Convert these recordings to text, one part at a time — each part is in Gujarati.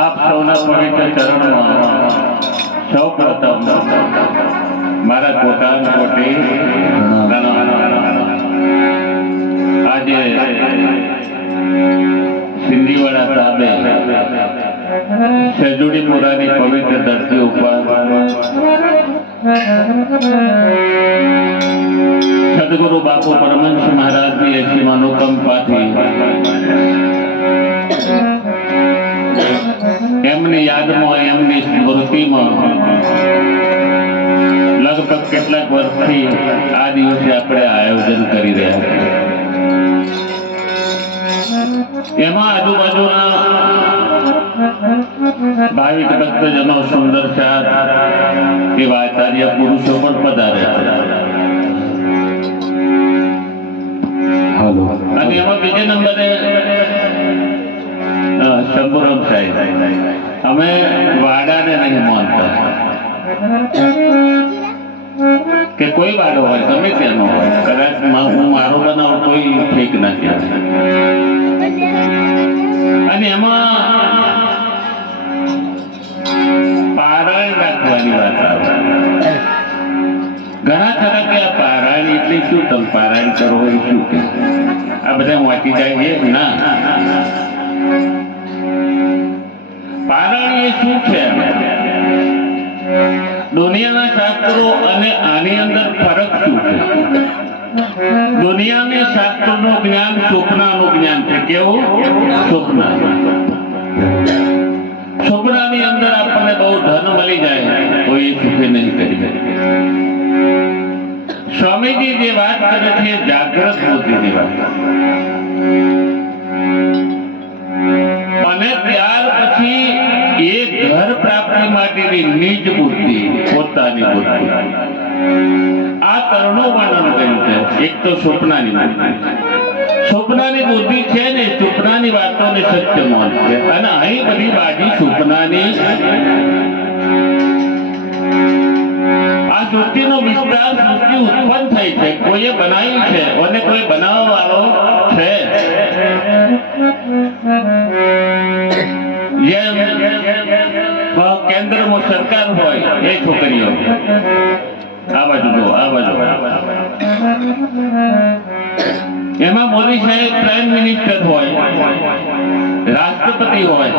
आप सौना पवित्र चरण सौ प्रथम मारा कोटान कोटी જયપુરાની પવિત્ર ધરતી ઉપર સદગુરુ બાપુ પરમહંસ મહારાજની એસી અનુકંપાથી એમની યાદમાં એમની સ્મૃતિમાં લગભગ કેટલાક વર્ષથી આ દિવસે આપણે આયોજન કરી રહ્યા છીએ। એમાં આજુબાજુના ભાવિક ભક્તજનો સુંદર ચાર એવા આચાર્ય પુરુષો પણ પધારે છે અને એમાં બીજા નંબરે શંભુરામ સાહેબ, અમે વાડાને નહીં માનતા કે કોઈ વાડો હોય ગમે ત્યાંનો હોય, કદાચ હું મારો બનાવું કોઈ ઠીક નથી અને એમાં પારાયણ રાખવાની વાત આવે। ઘણા ખરા કે આ પારાયણ એટલે શું, તમે પારાયણ કરો હોય શું કે આ બધા વાંચી જાય છે ના, પારાયણ એ શું છે? દુનિયાના શાસ્ત્રો અને આની અંદર ફરક શું છે? દુનિયાની શાસ્ત્રોનું જ્ઞાન સ્વપ્નાનું જ્ઞાન છે। કેવું? સ્વપ્ના। સ્વપ્નાની અંદર આપણને બહુ ધન મળી જાય તો એ સુખી નહીં કરી જાય। સ્વામીજી જે વાત કરે છે જાગ્રત બુદ્ધિની વાત, અને ત્યાર પછી એ ઘર પ્રાપ્તિ માટેની નિજ બુદ્ધિ, પોતાની બુદ્ધિ, આ ત્રણનું વર્ણન કર્યું છે। એક તો સ્વપ્નાની બુદ્ધિ, સ્વપ્નાની બુદ્ધિ છે ને સ્વપ્નાની વાતોને સત્ય માનશે અને અહીં બધી બાજી સ્વપ્નાની આ સૃષ્ટિનો વિસ્તાર સૃષ્ટિ ઉત્પન્ન થઈ છે, કોઈએ બનાવી છે અને કોઈ બનાવવા વાળો છે। જેમ કેન્દ્રમાં સરકાર હોય એ છોકરીઓ આ બાજુ જો આ બાજુ, એમાં મોદી સાહેબ પ્રાઇમ મિનિસ્ટર હોય, રાષ્ટ્રપતિ હોય,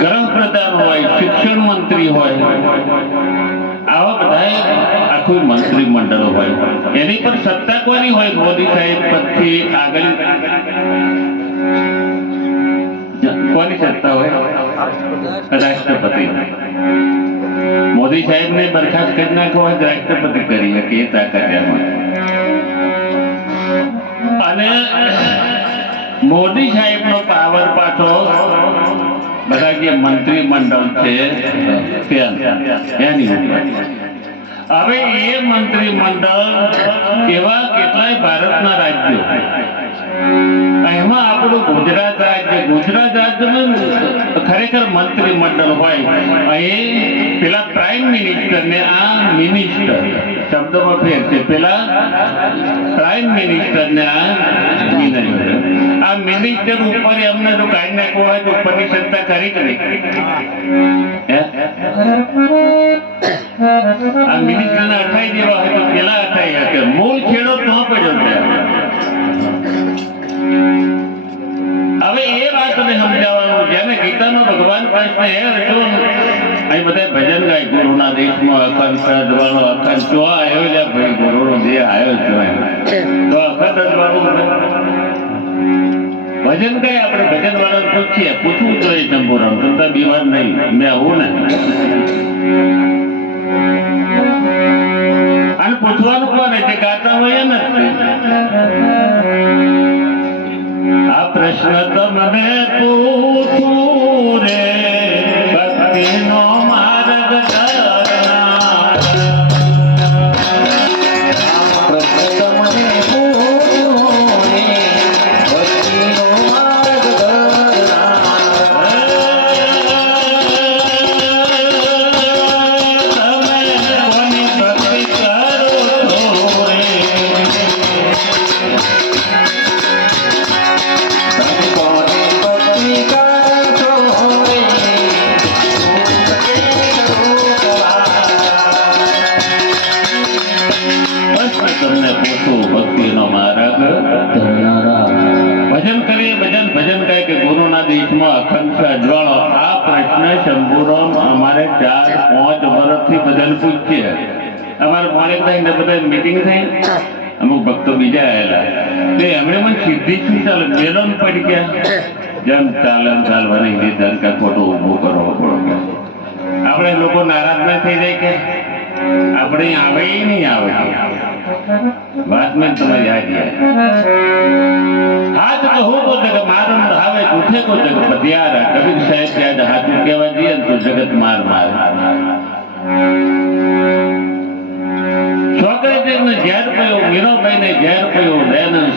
ગૃહપ્રધાન હોય, શિક્ષણ મંત્રી હોય, આવા બધા આખું મંત્રી મંડળ હોય, એની પર સત્તા કોની હોય? મોદી સાહેબ પછી આગળ કોની સત્તા હોય? રાષ્ટ્રપતિ। મોદી સાહેબ ને બરખાસ્ત કરી નાખો હોય રાષ્ટ્રપતિ કરી શકે એ તાકાત એમાં। અને મોદી સાહેબ નો પાવર પાછો બધા જે મંત્રી મંડળ છે એની હવે એ મંત્રી મંડળ એવા કેટલાય ભારતના રાજ્યો, એમાં આપણું ગુજરાત રાજ્યનું ખરેખર મંત્રી મંડળ હોય, અહીં પેલા પ્રાઇમ મિનિસ્ટર ને આ મિનિસ્ટર શબ્દોમાં ફેર છે, પેલા પ્રાઇમ મિનિસ્ટર ને આ મિનિસ્ટર, આ મિનિસ્ટર ઉપર એમને જો કાઢી નાખવું હોય તો ઉપરની સત્તા ખરી કરી આ મિનિસ્ટર ને અઠાઈ દેવા હોય તો પેલા અઠાઈ હશે, મૂળ છેડો તો પડ્યો છે। હવે એ વાતને સમજાવવાનું, જેને ગીતાનો ભગવાન કૃષ્ણ હે અર્જુન અહીં બધા ભજન ગાય ગુરુના દેશમાં અખંડ સદવાળો અખંડ જો આવ્યો છે ભાઈ, ગુરુનો દેહ આવ્યો છે તો અખંડ સદવાળું ભજન ગાય। આપણે ભજન વાળાને પૂછીએ, પૂછવું જોઈએ શંભુરામ તમતા બીમાર નહીં, મેં આવું ને અને પૂછવાનું કોને જે ગાતા હોય ને? આ પ્રશ્ન તમને પૂછું રે ભક્તિનો માર્ગ ધરનાર, પ્રશ્ન તમને પૂછું રે ભક્તિનો માર્ગ ભજન કરીએ, ભજન ગાય કે ગુરુના દેશમાં અખંડ અજવાળો, આ શંભુરામ અમારે 4-5 વર્ષથી બધાને પૂછીએ. અમારે મોણેકભાઈ ને બધા મીટિંગ થઈ, અમુક ભક્તો બીજા આવેલા તે એમણે મને સીધી શું ચાલે મેલોન પડી ગયા જેમ ચાલવાની રીતે ખોટું ઊભું કરવો પડો. આપણે લોકો નારાજ ના થઈ જાય કે આપણે આવે નહીં આવે વાત મેં તમે યાદ હાથ કહું તો જગ મારમ આવે ઉઠે તો જગ પતિયારા. કબીર સાહેબ ત્યાં હાથું કહેવા જઈએ તો જગત માર માર. છોકરી ઝેર પયો, મીરાબાઈને ઝેર પયો, દયાનંદ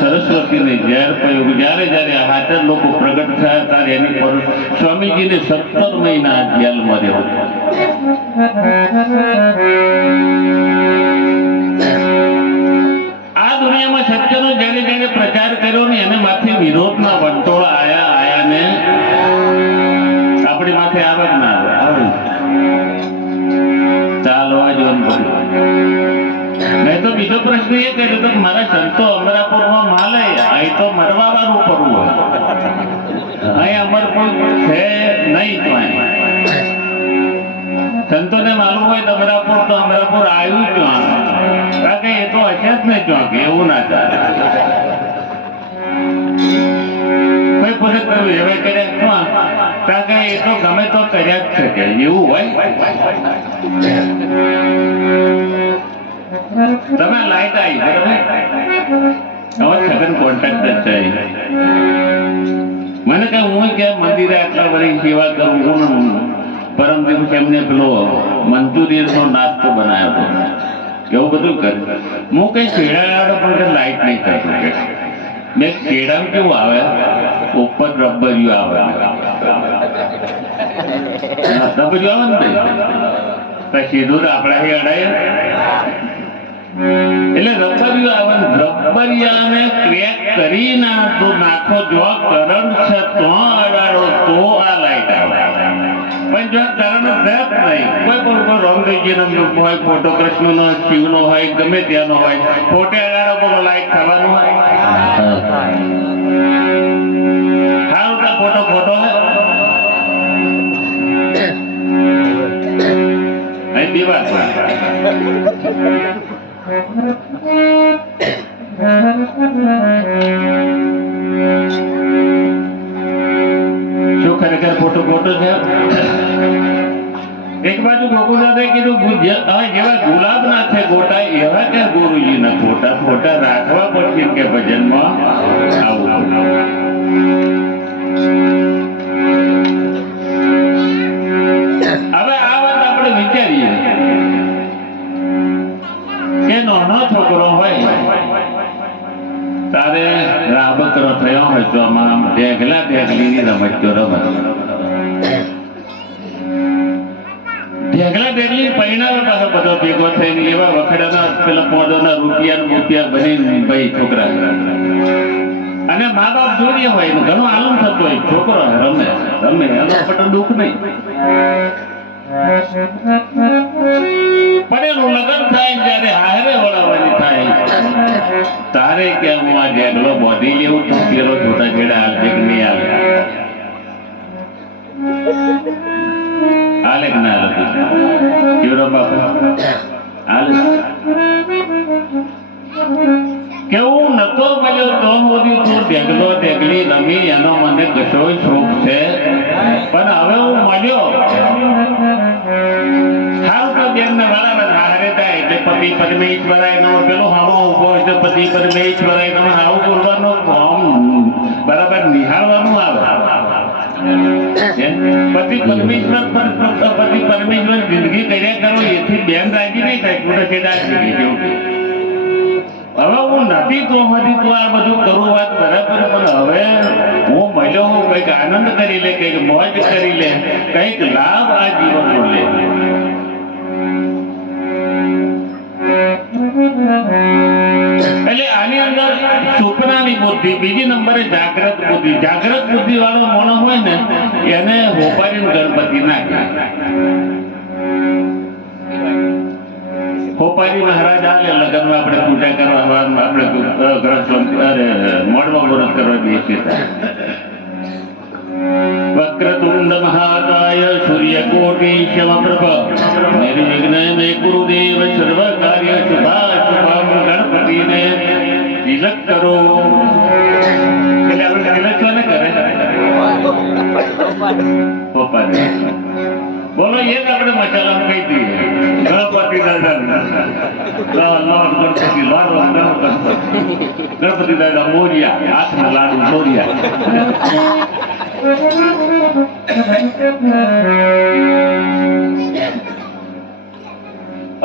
સરસ્વતીને ઝેર પયો. જ્યારે જ્યારે હાજર લોકો પ્રગટ થયા ત્યારે એની પર સ્વામીજીને 17 મહિના જેલમાં રહ્યો. આ દુનિયામાં સત્યનો જેને જેને પ્રચાર કર્યો ને એને માથે વિરોધના વંટોળ આયા ને આપણી માથે આવે કે ના આવે ચાલવા જોવાનું. નહીં તો બીજો પ્રશ્ન એ કર્યો તો મારા સંતો અમરાપુરમાં માલે અહીં તો મરવા વાળું કરવું હોય, અહીં અમરપુર છે નહીં. તો સંતોને માલુમ હોય તો અમરાપુર આવ્યું ક્યાં, કારણ કે એ તો હશે જ નહીં ક્યાં કે એવું ના ચાલે. કોઈ પૂછે કર્યું એવા કર્યા ક્યાં, કારણ કે એ તો ગમે તો કર્યા જ છે કે એવું હોય. તમે લાઈટ આવી બરાબર, હવે સઘન કોન્ટ્રાક્ટર છે. મને કે હું કે મંદિરે આટલા વર્ષ સેવા કરું છું, પરમ દિવસ એમને પેલો મંચુરિયનનો નાસ્તો બનાવ્યો હતો, એવું બધું કર્યું. હું કઈ કેળાડો પણ લાઈટ નહીં કરતો કે મેં કેળામાં કેવું આવે ઉપર રબરિયું આવે, રબરિયું આવે ને ભાઈ સીધું આપણે અડાય એટલે રબરિયું આવે. રબરિયાને ક્રેક કરીને તો નાખો જો કરંટ છે તો અડાડો તો આ લાઈટ આવે. પણ જો કરંટ રહેત નહીં, કોઈ પણ રામદેવજીનો હોય, ફોટો કૃષ્ણનો શિવનો હોય, ગમે ત્યાંનો હોય, ફોટે અડાડો બોલો લાઈટ થવાનું હોય. સારું તો ફોટો અહીં દીવા શું ખરેખર ફોટો છે. એક બાજુ ગોકુળદાદાએ કીધું જેવા ગુલાબ ના છે ગોટા એવા કે ગુરુજી ના ફોટા રાખવા પડશે કે ભજનમાં આવું. હવે આ વાત આપણે વિચારીએ કે નાનો છોકરો હોય તારે રાબકરો થયો હોય તો આમાં ઢેગલીની રમત રમત ઢેગલી પરિણામે પાછો બધો ભેગો થઈને એવા વખડાના પેલા પોદોના રૂપિયા બની ભાઈ છોકરા અને મા બાપ જોઈએ હોય ઘણો આનંદ થતો હોય. છોકરો રમે એનો પણ દુઃખ નહીં. પણ એનું લગ્ન થાય ત્યારે હારે વળાવવાની થાય તારે કે હું આ ઢેગલો બોધી લેવું છું, પેલો છોટા છેડા હાલશે કે નહીં હાલે કે ના હાલે કેવડો બાપા હાલે કેવું નતો મળ્યો તો મોદી તું ઢેગલી રમી એનો મને કશો શોખ છે. પણ હવે હું મળ્યો સારું તો બેનને બરાબર હારે થાય એટલે પતિ પરમેશ્વરાય નો પેલો હાવો ઉભો હોય તો પતિ પરમેશ્વરાય નો આવું બોલવાનું બરાબર નિહાળવાનું આવે. પતિ પરમેશ્વર જિંદગી કર્યા કરો એથી બેન રાજી નહીં થાય મોટા છેડા જેવું. હવે હું નથી તો હજી તું આ બધું કરું વાત બરાબર, પણ હવે હું મળ્યો હું કંઈક આનંદ કરી લે, કંઈક મોજ કરી લે, કંઈક લાભ આ જીવનનો લે. એટલે આની અંદર સુપનાની બુદ્ધિ, બીજી નંબરે જાગ્રત બુદ્ધિ વાળો મોણો હોય ને એને હોપારીને ગણપતિ નાખે. હોપારી મહારાજ આલે લગ્નમાં આપણે પૂજા કરવા આપણે ગ્રહ મોડમાં મુહૂર્ત કરવા બેસીએ वक्रतुंड महाकाय सूर्यकोटि समप्रभ निर्विघ्न मे गुरुदेव सर्व कार्य शुभाशुभम गणपति ने तिलक करो એટલે આપણે તિલક કોને કરે પપ્પા ને બોલો એક આપણે મસાલા કહી દઈએ ગણપતિ દાદા ગણપતિ દાદા મોરિયા હાથમાં લાડુ મોરિયા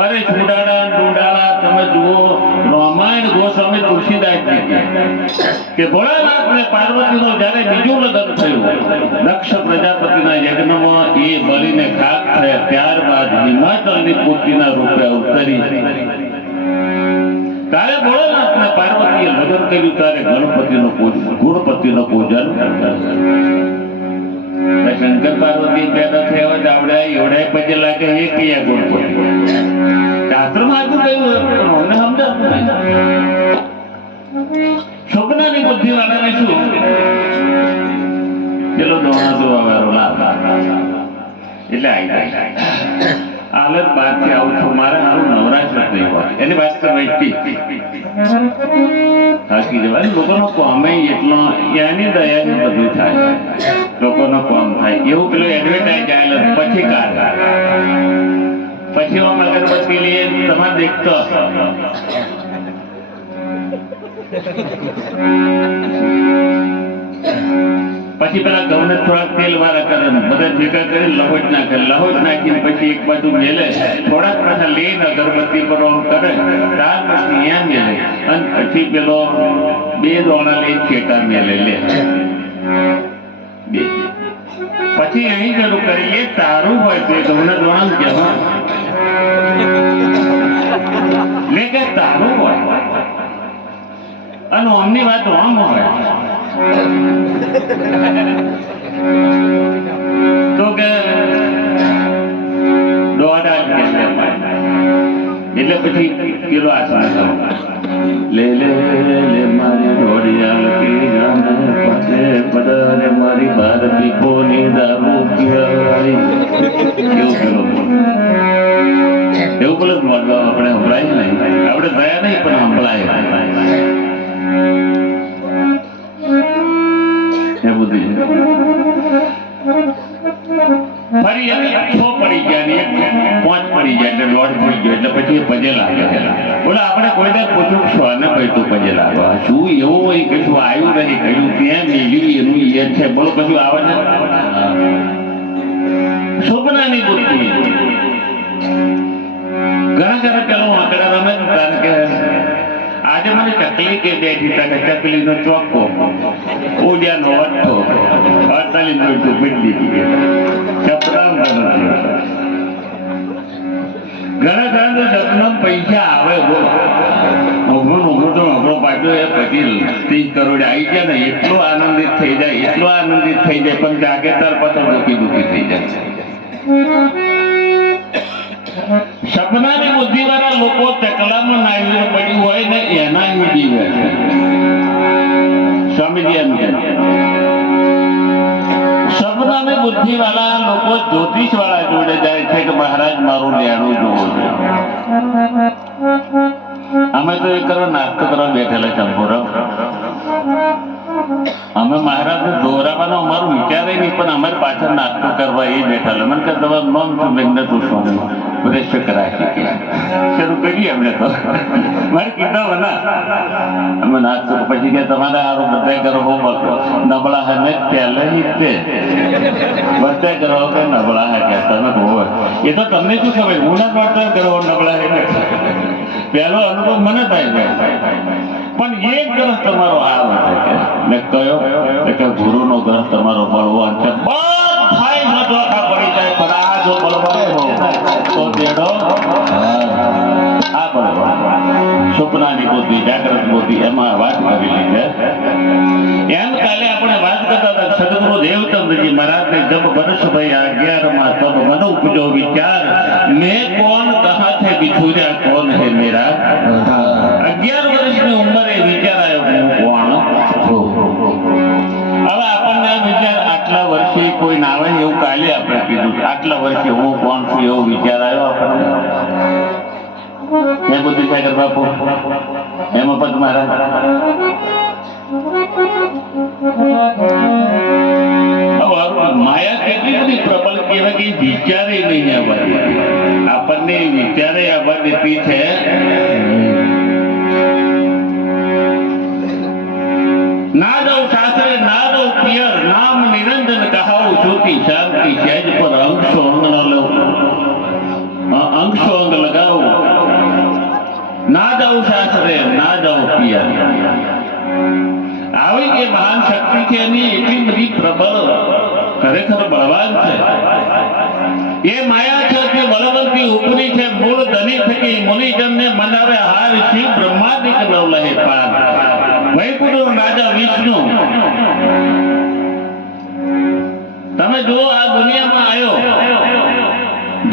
અરે છુડાડા ડુડાળા તમે જુઓ રામાયણ ગોસ્વામી તુલસીદાસજી કે ભોળાનાથ ને પાર્વતીનો જ્યારે બીજું લગ્ન થયું દક્ષ પ્રજાપતિના યજ્ઞમાં એ બળીને ખાક થયા ત્યારબાદ હિમાચલની પૂર્તિના રૂપે અવતરી તારે ભોળાનાથ ને પાર્વતીએ લગ્ન કર્યું ત્યારે ગુણપતિનો પૂજન શંકર પાર્વતી પેદા થયા જાવડા એવડા પછી લાગે એ કયા ગુણપતિ શાસ્ત્રમાં આગળ કહ્યું અમને સમજાતું નહીં છોકરાની બુદ્ધિ વાળાને શું પેલો દોણા જોવા વાળો લાભ એટલે આવી હાલત બહારથી આવું છું મારે મારું નવરાશ નહીં હોય એની વાત કરવાથી થાકી જવાય લોકોનો કોમ એટલો એની દયાથી બધું થાય લોકોનો કોમ થાય એવું પેલો એડવર્ટાઇઝ આવેલો પછી કાર પછી हम अगरबत्ती लिए તમારે દેખતો પછી પેલા ઘઉંને થોડાક તેલ વાળા કરે બધા ભેગા કરી લહોટ નાખે લહોટ નાખીને પછી એક બાજુ મેલે થોડાક પાછા લઈને અગરબત્તી પર ઓમ કરે ત્યાર પછી અહીંયા મેલે અને પછી પેલો બે દોણા લઈ છેટા મેલે લે બે પછી અહીં શરૂ કરી એ તારું હોય તો એ ઘઉંના દોણા કહેવા લે કે તારું હોય અને ઓમની વાત ઓમ હોય તો કે દોડા એટલે પછી પેલો આસન લે લે લે મારી દોડિયા કી જાને પાસે પડે મારી બાર પીપોની દારૂ પીવાળી એવું પેલો એવું પેલો મોડવા આપણે સંભળાય નહીં આપણે ગયા નહીં પણ સંભળાય એ બુદ્ધિ ફરી છ પડી ગયા ને 5 પડી જાય એટલે દોઢ થઈ ગયો એટલે પછી પજે લાગે બોલે આપણે કોઈ દર પૂછ્યું છો ને ભાઈ તું પજે લાગવા શું એવું હોય કશું આવ્યું નહીં કહ્યું ત્યાં મેળ્યું એનું એ છે બોલો કશું આવે છે સ્વપ્નાની બુદ્ધિ ઘણા પેલો આંકડા રમે કારણ કે આજે મને ચકલી કે બેઠી હતા ચકલી નો ચોખ્ખો ઉડિયાનો અઠ્ઠો 48 મિનિટ પીડી દીધી ઘણા તો સપના પૈસા આવે બોલો પાછો એ પછી 30 કરોડ આવી જાય ને એટલો આનંદિત થઈ જાય પણ જાગે ત્યાર પછી દુખી થઈ જાય સપનાની બુદ્ધિ વાળા લોકો ચકલામાં નાયલું પડ્યું હોય ને એના જીવે છે સ્વામીજી એમ કે સપનાની બુદ્ધિ વાળા લોકો જ્યોતિષ વાળા જોડે જાય છે કે મહારાજ મારું લેણું જોવું છે અમે તો એ કરવા નાસ્તો કરવા બેઠેલા ચંપોર અમે મહારાજ ને દોરાવાનો અમારું વિચારે નહીં પણ અમારે પાછળ નાસ્તો કરવા એ બેઠેલા મને કે તમારું નામ શું બેન તું સ્વામી પ્રેશક રાખી શરૂ કરીએ અમને તો મારે કીધા બના અમે નાસ્તો પછી કે તમારે સારું બધા કરો નબળા હે ને પહેલે તે બધા કરો કે નબળા હે કે તમે હોય એ તો તમને શું ખબર હું ના વર્તન કરો નબળા હે પહેલો અનુભવ મને થાય પણ એક ગ્રહ તમારો આ છે મેં કહ્યો કે ગુરુનો ગ્રહ તમારો બળવાન છે બધા ધોખા પડી જાય પણ આ જો બળવાન તો તેડો આ બળવાન સુપનાની બુદ્ધિ જાગ્રત બુદ્ધિ એમાં વાત કરેલી છે એમ કાલે આપણે વાત કરતા હતા સદગુરુ દેવચંદ્રજી મહારાજ ને જબ વર્ષ ભાઈ 11 માં તબ મનો ઉપજો વિચાર મેં કોણ કહા થે બિછુર્યા કોણ હે મેરા 11 વર્ષની ઉંમરે વિચાર આવ્યો હું કોણ છું હવે આપણને આ વિચાર આટલા વર્ષે કોઈ ના બાપુ એમાં પગ મારા માયા કેટલી બધી પ્રબળ કહેવાય કે વિચારે નહીં આવવા દે આપણને વિચારે આવવા દેતી છે ના દઉં સાસરે ના દઉં પિયર નામ નિરંજન કહાવું જ્યોતિ શાંતિ સહેજ પર અંશો અંગ ન લઉં અંશો અંગ લગાવું ના દઉં સાસરે ના દઉં પિયર આવી જે મહાન શક્તિ છે એની એટલી બધી પ્રબળ ખરેખર બળવાન છે એ માયા છે તે બળવંતી ઉપરી છે મૂળ ધની થકી મુનિજન ને મનાવે હાર શિવ બ્રહ્માદિક નવ લહે પાર વૈકુંઠ રાજા વિષ્ણુ તમે જો આ દુનિયામાં આવ્યો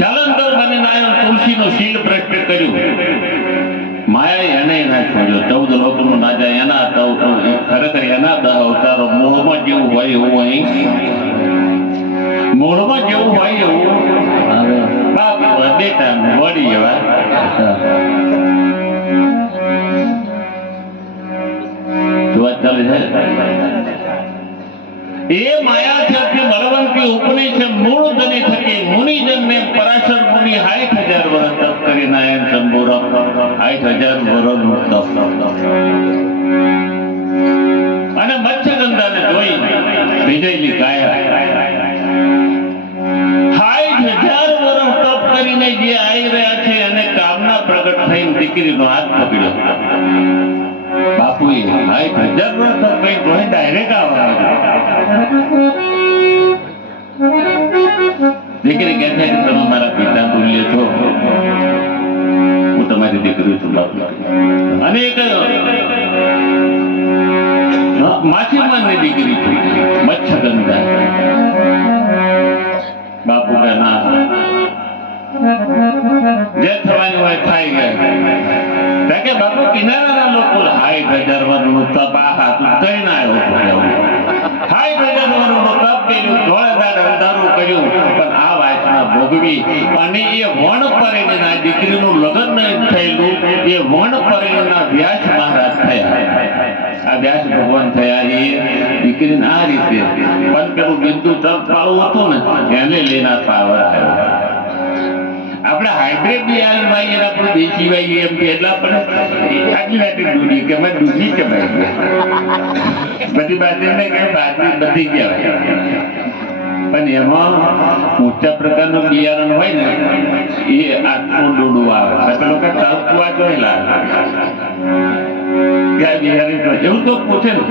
જલંધર બનીને આવ્યો તુલસીનું શીલ ભ્રષ્ટ કર્યું માયા એને ના છોડ્યો 14 લોકનું રાજા એના હતા ખરેખર એના 10 અવતારો મૂળમાં જેવું હોય એવું અહીં મૂળમાં જેવું હોય એવું બાપ બેટા વળી એવા વાત ચાલે છે એ માયા છે તે બળવંતી ઉપની છે મૂળ ધની થકી મુનિજન ને પરાશર મુનિ 60,000 વર્ષ તપ કરીને આયન શંભુર 60,000 વર્ષ તપ અને મત્સ્યગંધાને જોઈ વિજયલી કાયા 60,000 વર્ષ તપ કરીને જે આવી રહ્યા છે અને કામના પ્રગટ થઈને દીકરીનો હાથ પકડ્યો બાપુએ 60,000 વર્ષ તપ કરી તો ડાયરેક્ટ આવવા દીકરી કહે છે કે તમે મારા પિતા તુલ્ય છો હું તમારી દીકરી છું બાપુ અને એક માછીમારની દીકરી છું મત્સ્યગંધા બાપુ કે ના જે થવાની હોય થઈ ગયા કે બાપુ કિનારાના લોકો 60,000 વર્ષનું તપ આ હાથ કઈ ના આવ્યો 60,000 વર્ષનું તપ કર્યું ધોળેદાર અંધારું કર્યું પણ આ વાસના ભોગવી અને એ વણ પરેણના દીકરીનું લગ્ન થયેલું એ વણ પરેણના વ્યાસ મહારાજ થયા આ વ્યાસ ભગવાન થયા એ દીકરીને આ રીતે પણ પેલું બિંદુ તપ પાળું હતું ને એને લઈને પાવર આવ્યો આપણે હાઇબ્રિડ બિયારણ વાઈએ આપણે દેશી વાઈએ એમ કે એટલે આપણે આટલી આટલી દૂધી કે અમે દૂધી કમાઈ બધી બાજરી કે બાજરી બધી કહેવાય પણ એમાં ઊંચા પ્રકારનું બિયારણ હોય ને એ આટલું ડોડું આવે પેલો કે તરફવા જોઈ લાગે ક્યાં બિયારણ એવું તો પૂછે ને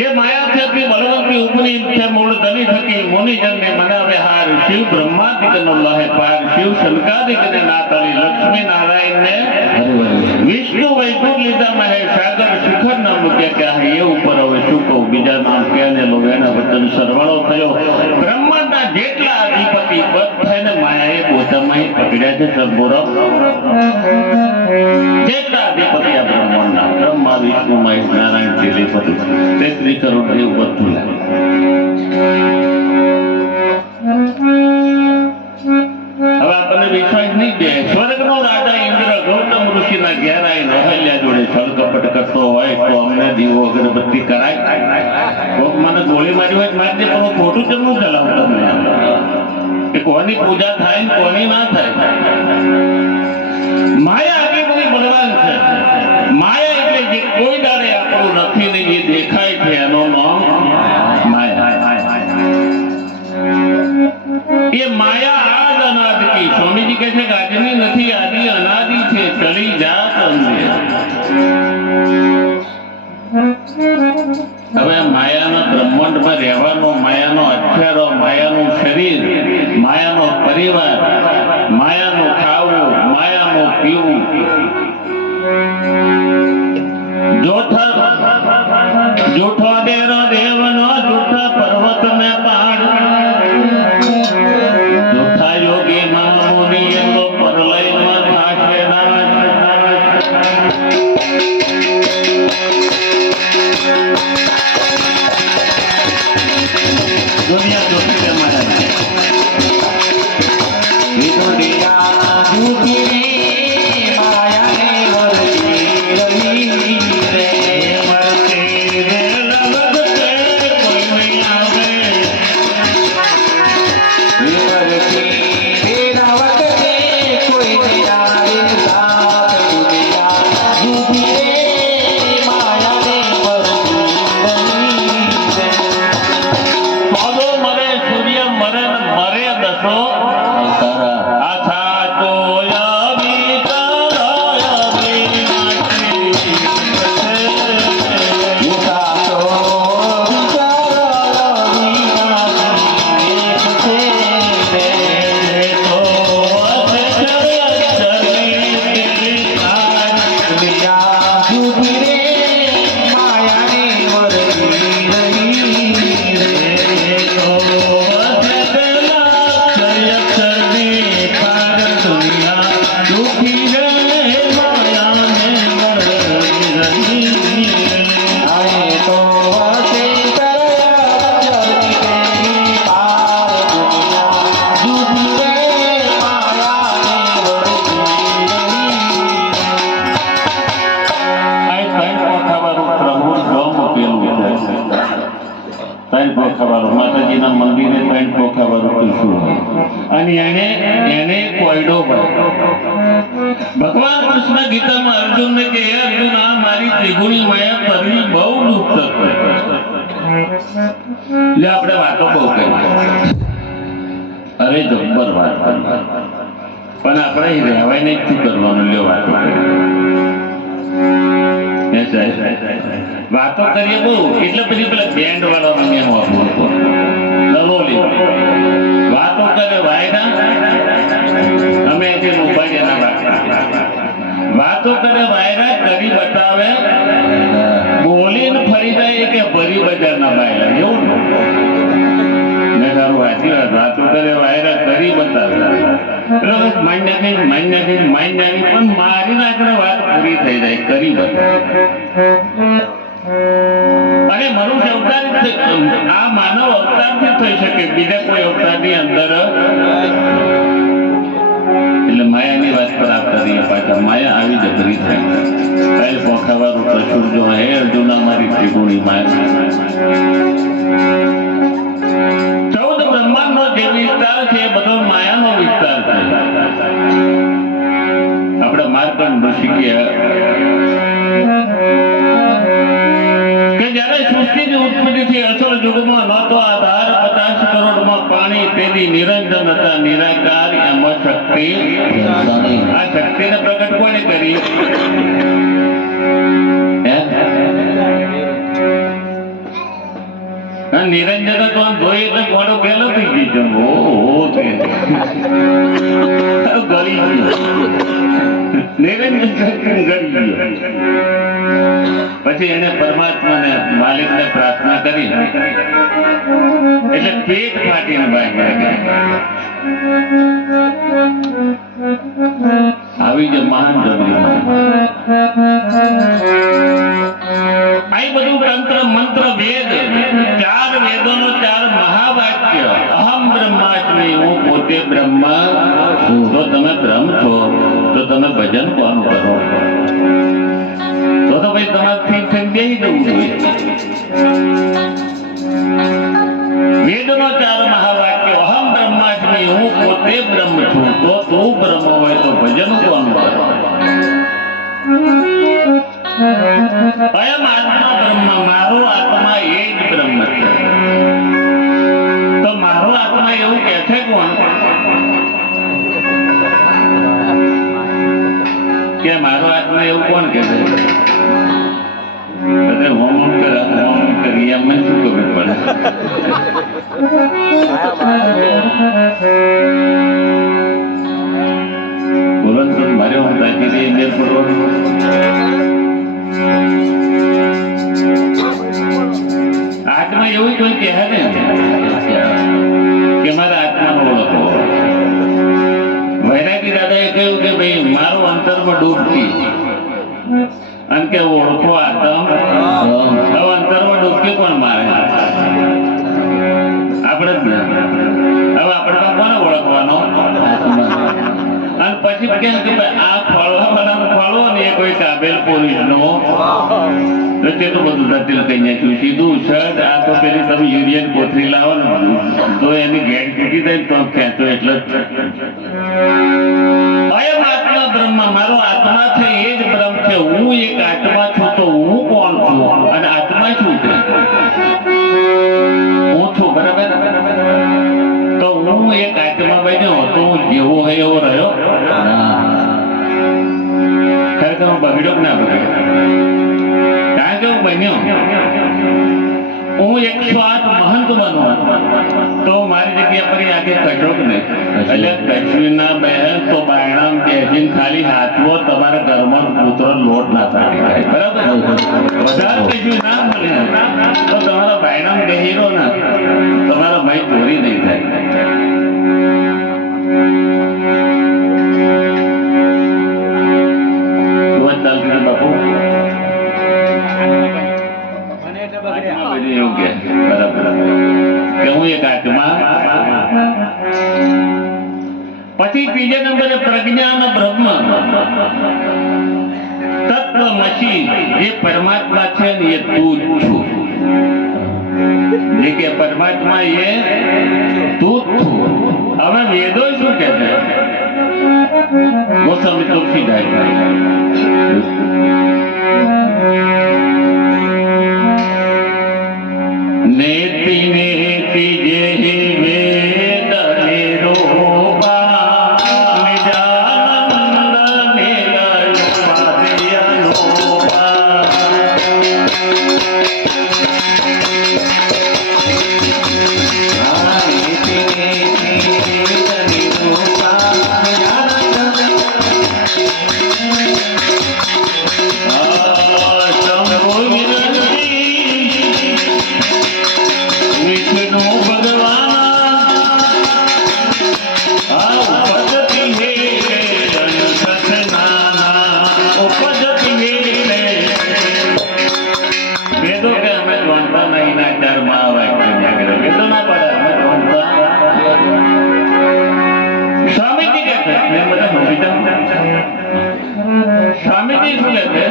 એ માયા છે તે બળવંતી ઉપની છે મૂળ ધની થકી મુનિજન ને મનાવે હાર શિવ બ્રહ્માદિક નો લહે પાર શિવ શંકાદિક ને નાતળી લક્ષ્મી નારાયણ ને વિષ્ણુ વૈકુંઠ લીધા મહે સાગર શિખર ના મૂક્યા કે આ એ ઉપર હવે શું કહું બીજા નામ કેને લો એના વચન સરવાળો થયો બ્રહ્માંડના જેટલા અધિપતિ બધાને માયાએ બોધામાં પકડ્યા છે સદગુરુ જેટલા અધિપતિ આ બ્રહ્માંડના બ્રહ્મા વિષ્ણુ મહેશ નારાયણ શ્રીપતિ 33 કરોડ જેવું બધું લાગે હવે આપણને વિશ્વાસ નહીં દે સ્વર્ગનો રાજા ઇન્દ્ર ગૌતમ ઋષિના ઘેર આવીને અહલ્યા જોડે છળકપટ કરતો હોય તો અમને દીવો અગરબત્તી કરાય કોક મને ગોળી મારી હોય મારી પણ ખોટું કેમનું ચલાવતો કે કોની પૂજા થાય ને કોની ના થાય માયા આગળ બધી બળવાન છે માયા એટલે જે કોઈ દાડે આપણું નથી ને એ દેખાય છે એનો નામ માયા એ માયા આદ અનાદ કી સ્વામીજી કહે છે કે આજની નથી આદિ અનાદિ છે ચલી જાત અંગે હવે માયાના બ્રહ્માંડમાં રહેવાનો માયાનો અક્ષરો માયાનું શરીર માયાનો પરિવાર માયાનું ખાવું માયાનું પીવું જૂઠો ડેરો દેવનો જૂઠા પર્વત ને પાડ જૂઠા યોગી મામુની એનો પરલયમાં થાશે નાશ એના મંદિરે પેન્ટ પોખાવાનું ત્રિશુળ હોય અને એને કોયડો હોય. ભગવાન કૃષ્ણ ગીતામાં અર્જુનને કે હે અર્જુન, આ મારી ત્રિગુણી માયા કરવી બહુ દુઃખ થશે. એટલે આપણે વાતો બહુ કરી, અરે જબ્બર વાત કરી, પણ આપણે રહેવાય નહીં શું કરવાનું? લ્યો વાતો કરી, વાતો કરીએ બહુ એટલે પછી પેલા બેન્ડ વાળા મને વાતો કરે વાયદા અમે જે મોબાઈલ વાતો કરે વાયરા કરી બતાવે, બોલીને ફરી જાય કે ભરી બજાર ના બાયલા એવું મેં તારું વાંચી વાત. વાતો કરે વાયરા કરી બતાવે માન્ય પણ મારી નાખને વાત પૂરી થઈ જાય કરી બતાવે. અને મનુષ્ય અવતાર આ માનવ અવતારથી થઈ શકે, બીજા કોઈ અવતારની અંદર. એટલે માયાની વાત પર આપતા રહીએ પાછા. માયા આવી જબરી થાય. કાલે પોખાવાનું પ્રચુર જો હે અર્જુના મારી ત્રિગુણી માયા. 14 બ્રહ્માંડનો જે વિસ્તાર છે એ બધો માયાનો વિસ્તાર છે. આપણે માર્કંડ ઋષિ કે જ્યારે સૃષ્ટિની ઉત્પત્તિ થી અસલ યુગમાં નહોતો આધાર, 50 કરોડમાં પાણી, તેની નિરંજન હતા નિરાકાર, એમાં શક્તિ. આ શક્તિને પ્રગટ કોણે કરી? નિરંજન તો જોઈ એટલે ઘોડો પેલો થઈ ગયો. ગળી ગયો નિરંજન ગળી ગયો. પછી એને પરમાત્માને માલિકને પ્રાર્થના કરી એટલે પેટ ફાટીને બહાર આવી જે મહાન જબરી આ બધું તંત્ર મંત્ર વેદ, 4 વેદોનો 4 મહાવાક્ય. અહમ બ્રહ્માસ્મિ, હું પોતે બ્રહ્મા છું. જો તમે બ્રહ્મ છો તો તમે ભજન કોનું કરો? તો ભાઈ તમારે ઠીક થઈને બેસી જવું જોઈએ. વેદનો 4 મહાવાક્ય. અહમ બ્રહ્માસ્મિ, હું પોતે બ્રહ્મ છું. તો તું બ્રહ્મ હોય તો ભજન કોનું કરો? અયમ આત્મા બ્રહ્મ, મારો આત્મા એ જ બ્રહ્મ છે. તો મારો આત્મા એવું કે છે કોણ? કે મારો આત્મા એવું કોણ કે છે? બધા હોમ કરી એમ શું ખબર પડે? બોલો તો મારે હું તાકી દઈ અંદર પૂરવાનું. આત્મા એવું કોઈ કહે ને કે મારા આત્માનો ઓળખો. વૈરાગી દાદાએ કહ્યું કે ભાઈ મારો અંતરમાં ડૂબકી અને કે ઓળખો આત્મ. હવે અંતરમાં ડૂબકી કોણ મારે? આપણે જ ને. હવે આપણે કોને ઓળખવાનો? અને પછી કેમ કે આ ફળવા વાળાનો ફળવો ને એ કોઈ કાબેલ પોલીસનો તે તો બધું જટિલ કહી નાખ્યું સીધું શર્ટ. આ તો પેલી તમે યુરિયન કોથરી લાવો ને તો એની ઘેર તૂટી જાય તો ખેંચો એટલે જ. અયમ આત્મા બ્રહ્મ, મારો આત્મા છે એ જ બ્રહ્મ છે. હું એક આત્મા છું. તો હું કોણ છું અને આત્મા શું છે? હું છું, બરાબર? તો હું એક આત્મા બન્યો તો હું જેવો હોય એવો રહ્યો? ખરેખર હું બગડ્યો કે ના બગડ્યો? કારણ કે હું બન્યો. હું 108 મહંત બનું તો મારી જગ્યા પર આગે કશો કે નહીં? એટલે કશું ના બહેન તો બાયણામ બેસીને ખાલી હાથવો તમારા ઘરમાં પુત્ર લોટ ના થાય, બરાબર? વધારે કશું ના મળે તો તમારા બાયણામ બેહીરો ના તમારા ભાઈ ચોરી નહીં થાય. બાપુ પછી ત્રીજા નંબરે પ્રજ્ઞાન બ્રહ્મ તત્વમસી, જે પરમાત્મા છે ને એ તું જ છું. એ કે પરમાત્મા એ તું જ છું. હવે વેદો શું કે છે? ગોસ્વામી તુલસીદાસ નેતિ નેતિ જે વેદ નિરૂપા નિજાનંદ નિલય અનુપા સ્વામીજી શું કહે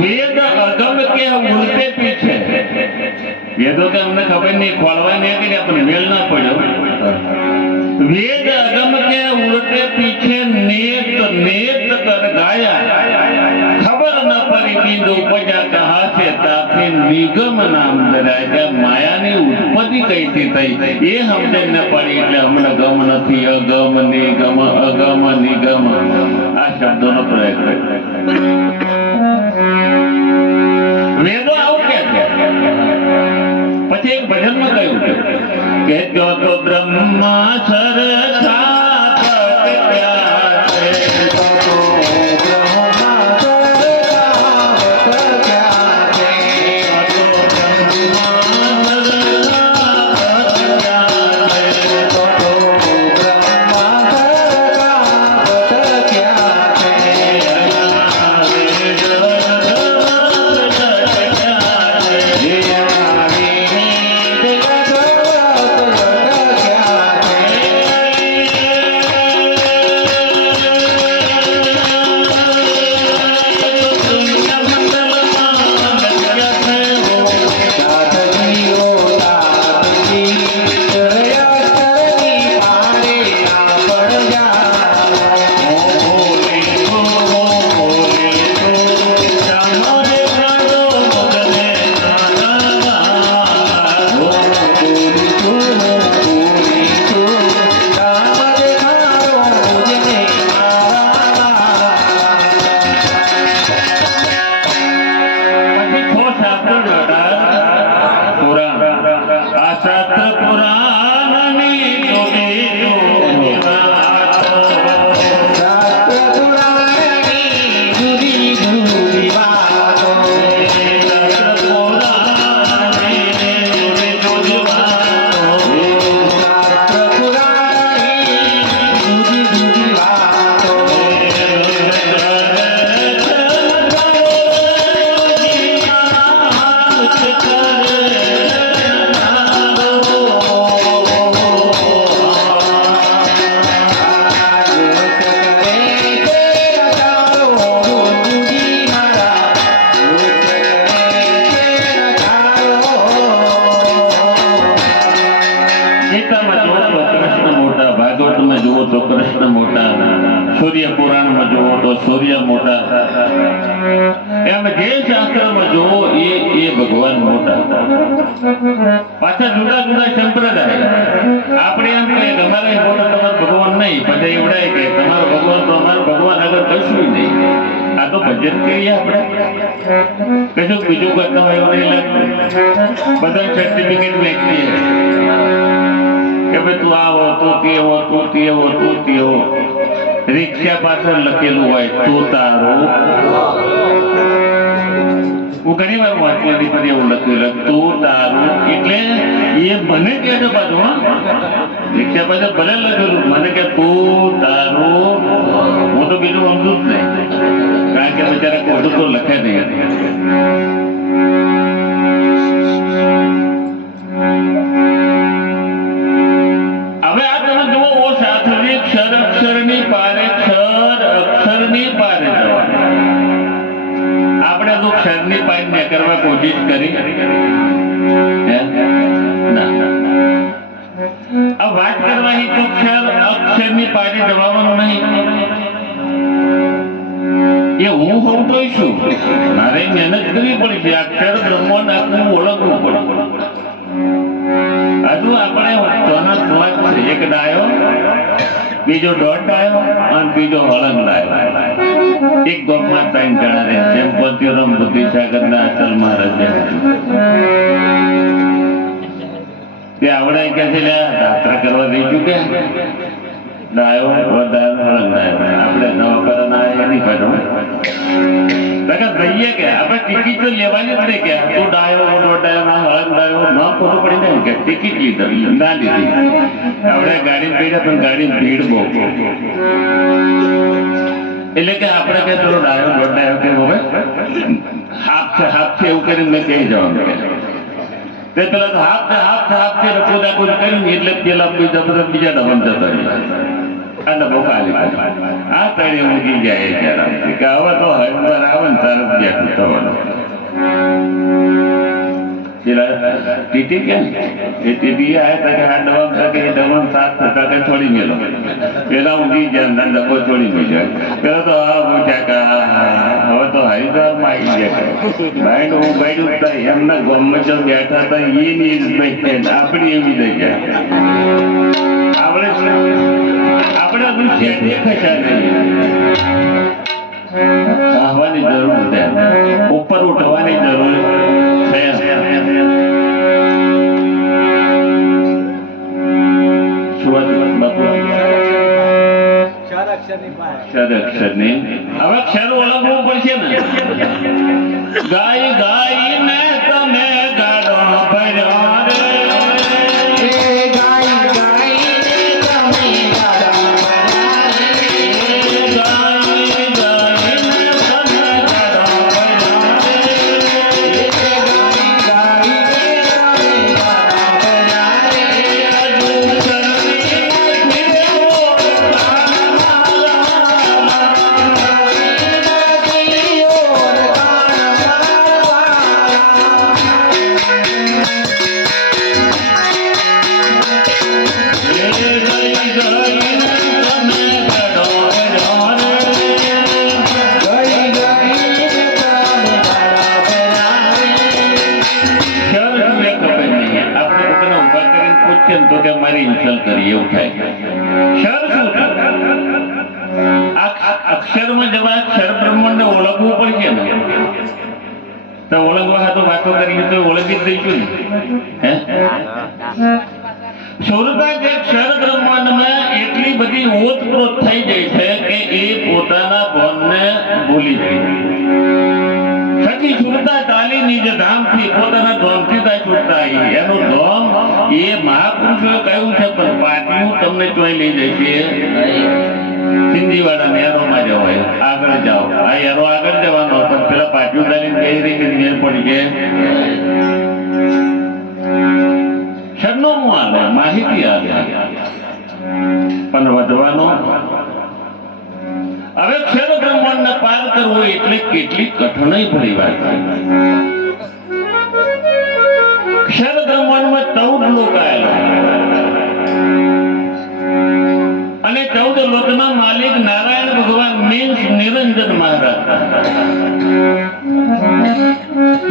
વેદ અગમ કે ઉલટે પીછે. વેદો કે અમને ખબર નહીં, ખોળવા નહીં કે આપણને વેલ ના પડ્યો. વેદ અગમ કે ઉલટે પીછે નેત નેત કર ગાયા ખબર ન પડી બિંદ ઉપજા કહા છે તાથી નિગમ નામ ધરાય. માયાની ઉત્પત્તિ કઈથી થઈ એ સમજણ ન પડી એટલે હમણાં ગમ નથી, અગમ નિગમ અગમ નિગમ આ શબ્દોનો પ્રયોગ કર્યો. વેદો આવું કે છે. પછી એક ભજનમાં કહ્યું કે જો તો બ્રહ્મા સરખા સૂર્ય પુરાણમાં જોવો તો સૂર્ય મોટા, એમ જે શાસ્ત્રમાં જોવો એ ભગવાન મોટા. પાછા જુદા જુદા સંપ્રદાય. આપણે એમ કહીએ કે અમારે મોટા તમારો ભગવાન નહીં, બધા એવડાય કે તમારો ભગવાન તો અમારો ભગવાન આગળ કશું નહીં. આ તો ભજન કરીએ આપણે, કશું બીજું કરતા હોય એવું નહીં લાગતું. બધા સર્ટિફિકેટ વેચીએ કે ભાઈ તું આવો, તું તેવો, તું તેવો, તું તેવો. રિક્ષા પાછળ લખેલું હોય તું તારું. હું ઘણી વાર વાંચવાની પર એવું લખેલું તું તારું, એટલે એ મને કહે છે પાછું. રિક્ષા પાછળ ભલે લખેલું, મને કે તું તારું. હું તો બીજું સમજુ જ નહીં, કારણ કે બિચારા ખોટું તો લખે નહીં. હવે આ તમે જુઓ ઓ સાધુની ક્ષર અક્ષરની પારે ક્ષર અક્ષરની પારે જવા. આપણે તો ક્ષરની પાઈ ને કરવા કોશિશ કરી હે? ના આ વાત કરવાની તો અક્ષરની પાડે જવાનું નહીં. એ હું હોઉં તો શું મારે મહેનત કરવી પડશે. અક્ષર બ્રહ્માંડ આખું ઓળખવું પડે. હજુ આપણે એક ડાયો, બીજો દોઢ ડાયો અને બીજો હળંગ ડાયો. એક ગોપમાં 3 જણા રહે જેમ પતિરામ બુદ્ધિસાગર ના અચલ મહારાજ તે આવડે કે છે યાત્રા કરવા દઈશું કે ડાયો હળંગ ડાયો આપણે નવકરના એની કાઢો દઈએ કે આપણે ટિકિટ તો લેવાની જ નહીં કે તું ડાયો ડાયો ના હળંગ ડાયો ન ખોટું પડી જાય કે ટિકિટ લીધી ના લીધી આપણે ગાડી પીડ્યા પણ ગાડી ભીડ બહુ એટલે કે આપણે કે પેલો ડાયો ડાયો કે હવે હાફ છે એવું કરીને મેં કહી જવાનું તે પેલા તો હાફ છે કુદાકુદ કર્યું એટલે પેલા બીજા ડબમ જતો આ ડબો ખાલી આ તળે મૂકી જાય ત્યારે કે હવે તો હરિદ્વાર આવે ને તરત બેઠું થવાનું. પેલા ટીટી કે એ ટીટી આવ્યા કે આ ડબમ કે એ ડબમ સાત થતા કે છોડી મેલો પેલા ઊંઘી જાય ડબ્બો છોડી મેલ્યો. પેલા તો હા પૂછ્યા કે હવે તો હરિદ્વારમાં આવી ગયા બાઈડ હું બાઈડ એમના ગામમાં જો બેઠા હતા એની આપણી એવી થઈ ગયા. આપણે હજુ શેઠે ખસા નહીં ખાવાની જરૂર છે, ઉપર ઉઠવાની જરૂર છે. અક્ષરની હવે અક્ષર ઓળખવું પડશે ને. ગાય ગાય ને તમે ગાડો ભર્યા રે તો કે મારી ઇન્સલ્ટ કરી એવું થાય. ક્ષર શું છે? અક્ષરમાં જવા ક્ષર બ્રહ્માંડને ઓળખવું પડશે ને. તો ઓળખવા તો વાતો કરી તો ઓળખી જ દઈશું ને. સુરતા કે ક્ષર બ્રહ્માંડમાં એટલી બધી ઓતપ્રોત થઈ ગઈ છે કે એ પોતાના ભોનને ભૂલી ગઈ. સખી સુરતા તાલી નિજ ધામથી પોતાના ધામથી થાય છૂટતા એનું ધામ એ મહાપુરુષોએ કહ્યું છે પણ પાટિયું તમને ચોઈ લઈ જશે. સિંધીવાળા નેરોમાં જવાય આગળ જાઓ આ યારો આગળ જવાનો પણ પેલા પાટિયું તાલીને કઈ રીતે મેળ પડી છે શરનો હું આવે માહિતી આવે પણ વધવાનો હવે ક્ષર બ્રહ્માંડને પાર કરવો એટલે કેટલી કઠણાઈ ભરી વાત છે. ક્ષર બ્રહ્માંડમાં 14 લોક આવેલા અને 14 લોકના માલિક નારાયણ ભગવાન મીન્સ નિરંજન મહારાજ.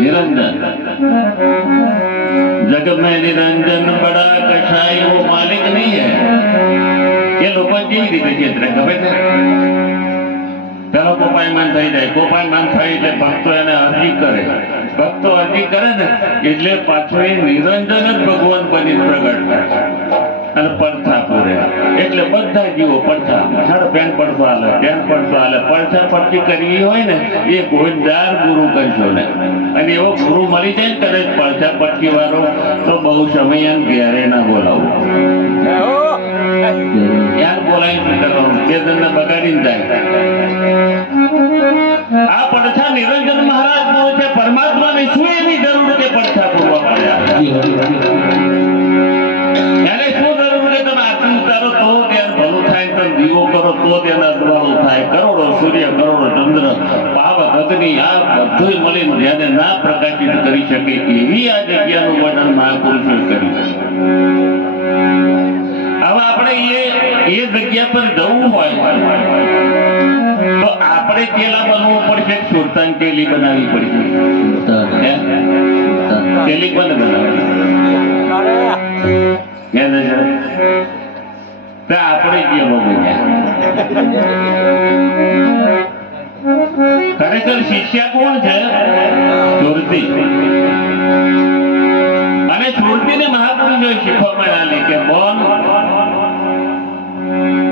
નિરંજન जग में निरंजन बड़ा कसाई वो मालिक नहीं है. ये लोग કેવી રીતે ચેતરે ખબર છે? પેલો કોપાયમાન થઈ જાય, કોપાયમાન થાય એટલે ભક્તો એને અરજી કરે, ભક્તો અરજી કરે ને એટલે પાછો એ નિરંજન જ ભગવાન બની પ્રગટ થાય અને પડથા પૂરે. એટલે બધા જીવો પડથા છાડ પેન પડતો હાલે, પેન પડતો હાલે. પડથા પડતી કરવી હોય ને એ ગોજદાર ગુરુ કરશો ને અને એવો ગુરુ મળી જાય ને કદાચ પડથા પડતી વાળો તો બહુ સમય ઘેરે ના બોલાવું યાર બોલાવી કરવાનું તે તમને બગાડીને જાય. આ પડથા નિરંજન મહારાજ નો છે. પરમાત્માને શું એની જરૂર કે પડથા પૂરવા પડ્યા? ત્યારે શું જરૂર કે તમે આરતી ઉતારો તો ત્યાં ભલું થાય, તમે દીવો કરો તો તેના અદવાળું થાય. કરોડો સૂર્ય કરોડો ચંદ્ર પાવક અગ્નિ આ બધું મળીને જેને ના પ્રકાશિત કરી શકે એવી આ જગ્યાનું વર્ણન મહાપુરુષોએ કર્યું. હવે આપણે એ જગ્યા પર જવું હોય તો આપણે ચેલા બનવું પડશે, સુરતાન ચેલી બનાવવી પડશે. ચેલી કોને બનાવવી? આપણે ચેલો બન્યા. ખરેખર શિષ્યા કોણ છે? સુરતી. અને સુરતી ને મહાપુરુષોએ શીખવા માંડ્યા કે બોન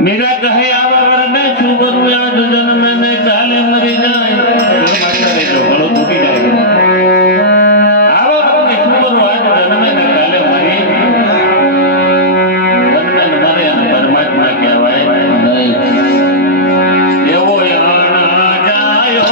मेरा कहे आवा वरने शुभरु आज जन्म में काले मरी जाए माता रे जो गलो टूटी जाए आवा वरने शुभरु आज जन्म में काले मरी जन्म में मारे अन परमात्मा कहवाय नहीं एवो याना जायो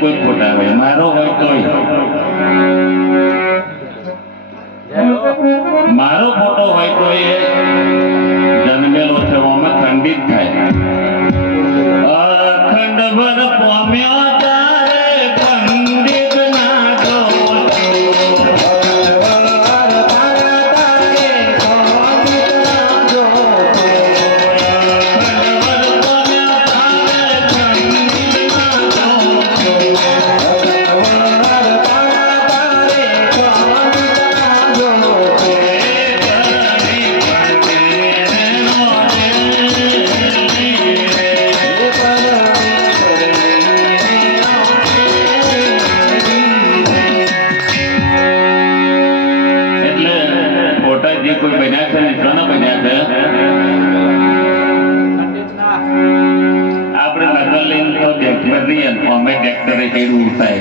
કોઈ ખોટા હોય મારો હોય તોય મારો ફોટો હોય તો એ જન્મેલો છે ઓમાં ખંડિત થાય. અખંડ વર પામ્યા તારે પંડિત ના જો કોઈ બન્યા છે ને કોના બન્યા છે? આપણે નકલ લઈને તો ટ્રેક્ટર લઈએ અમે ટ્રેક્ટરે કેવું થાય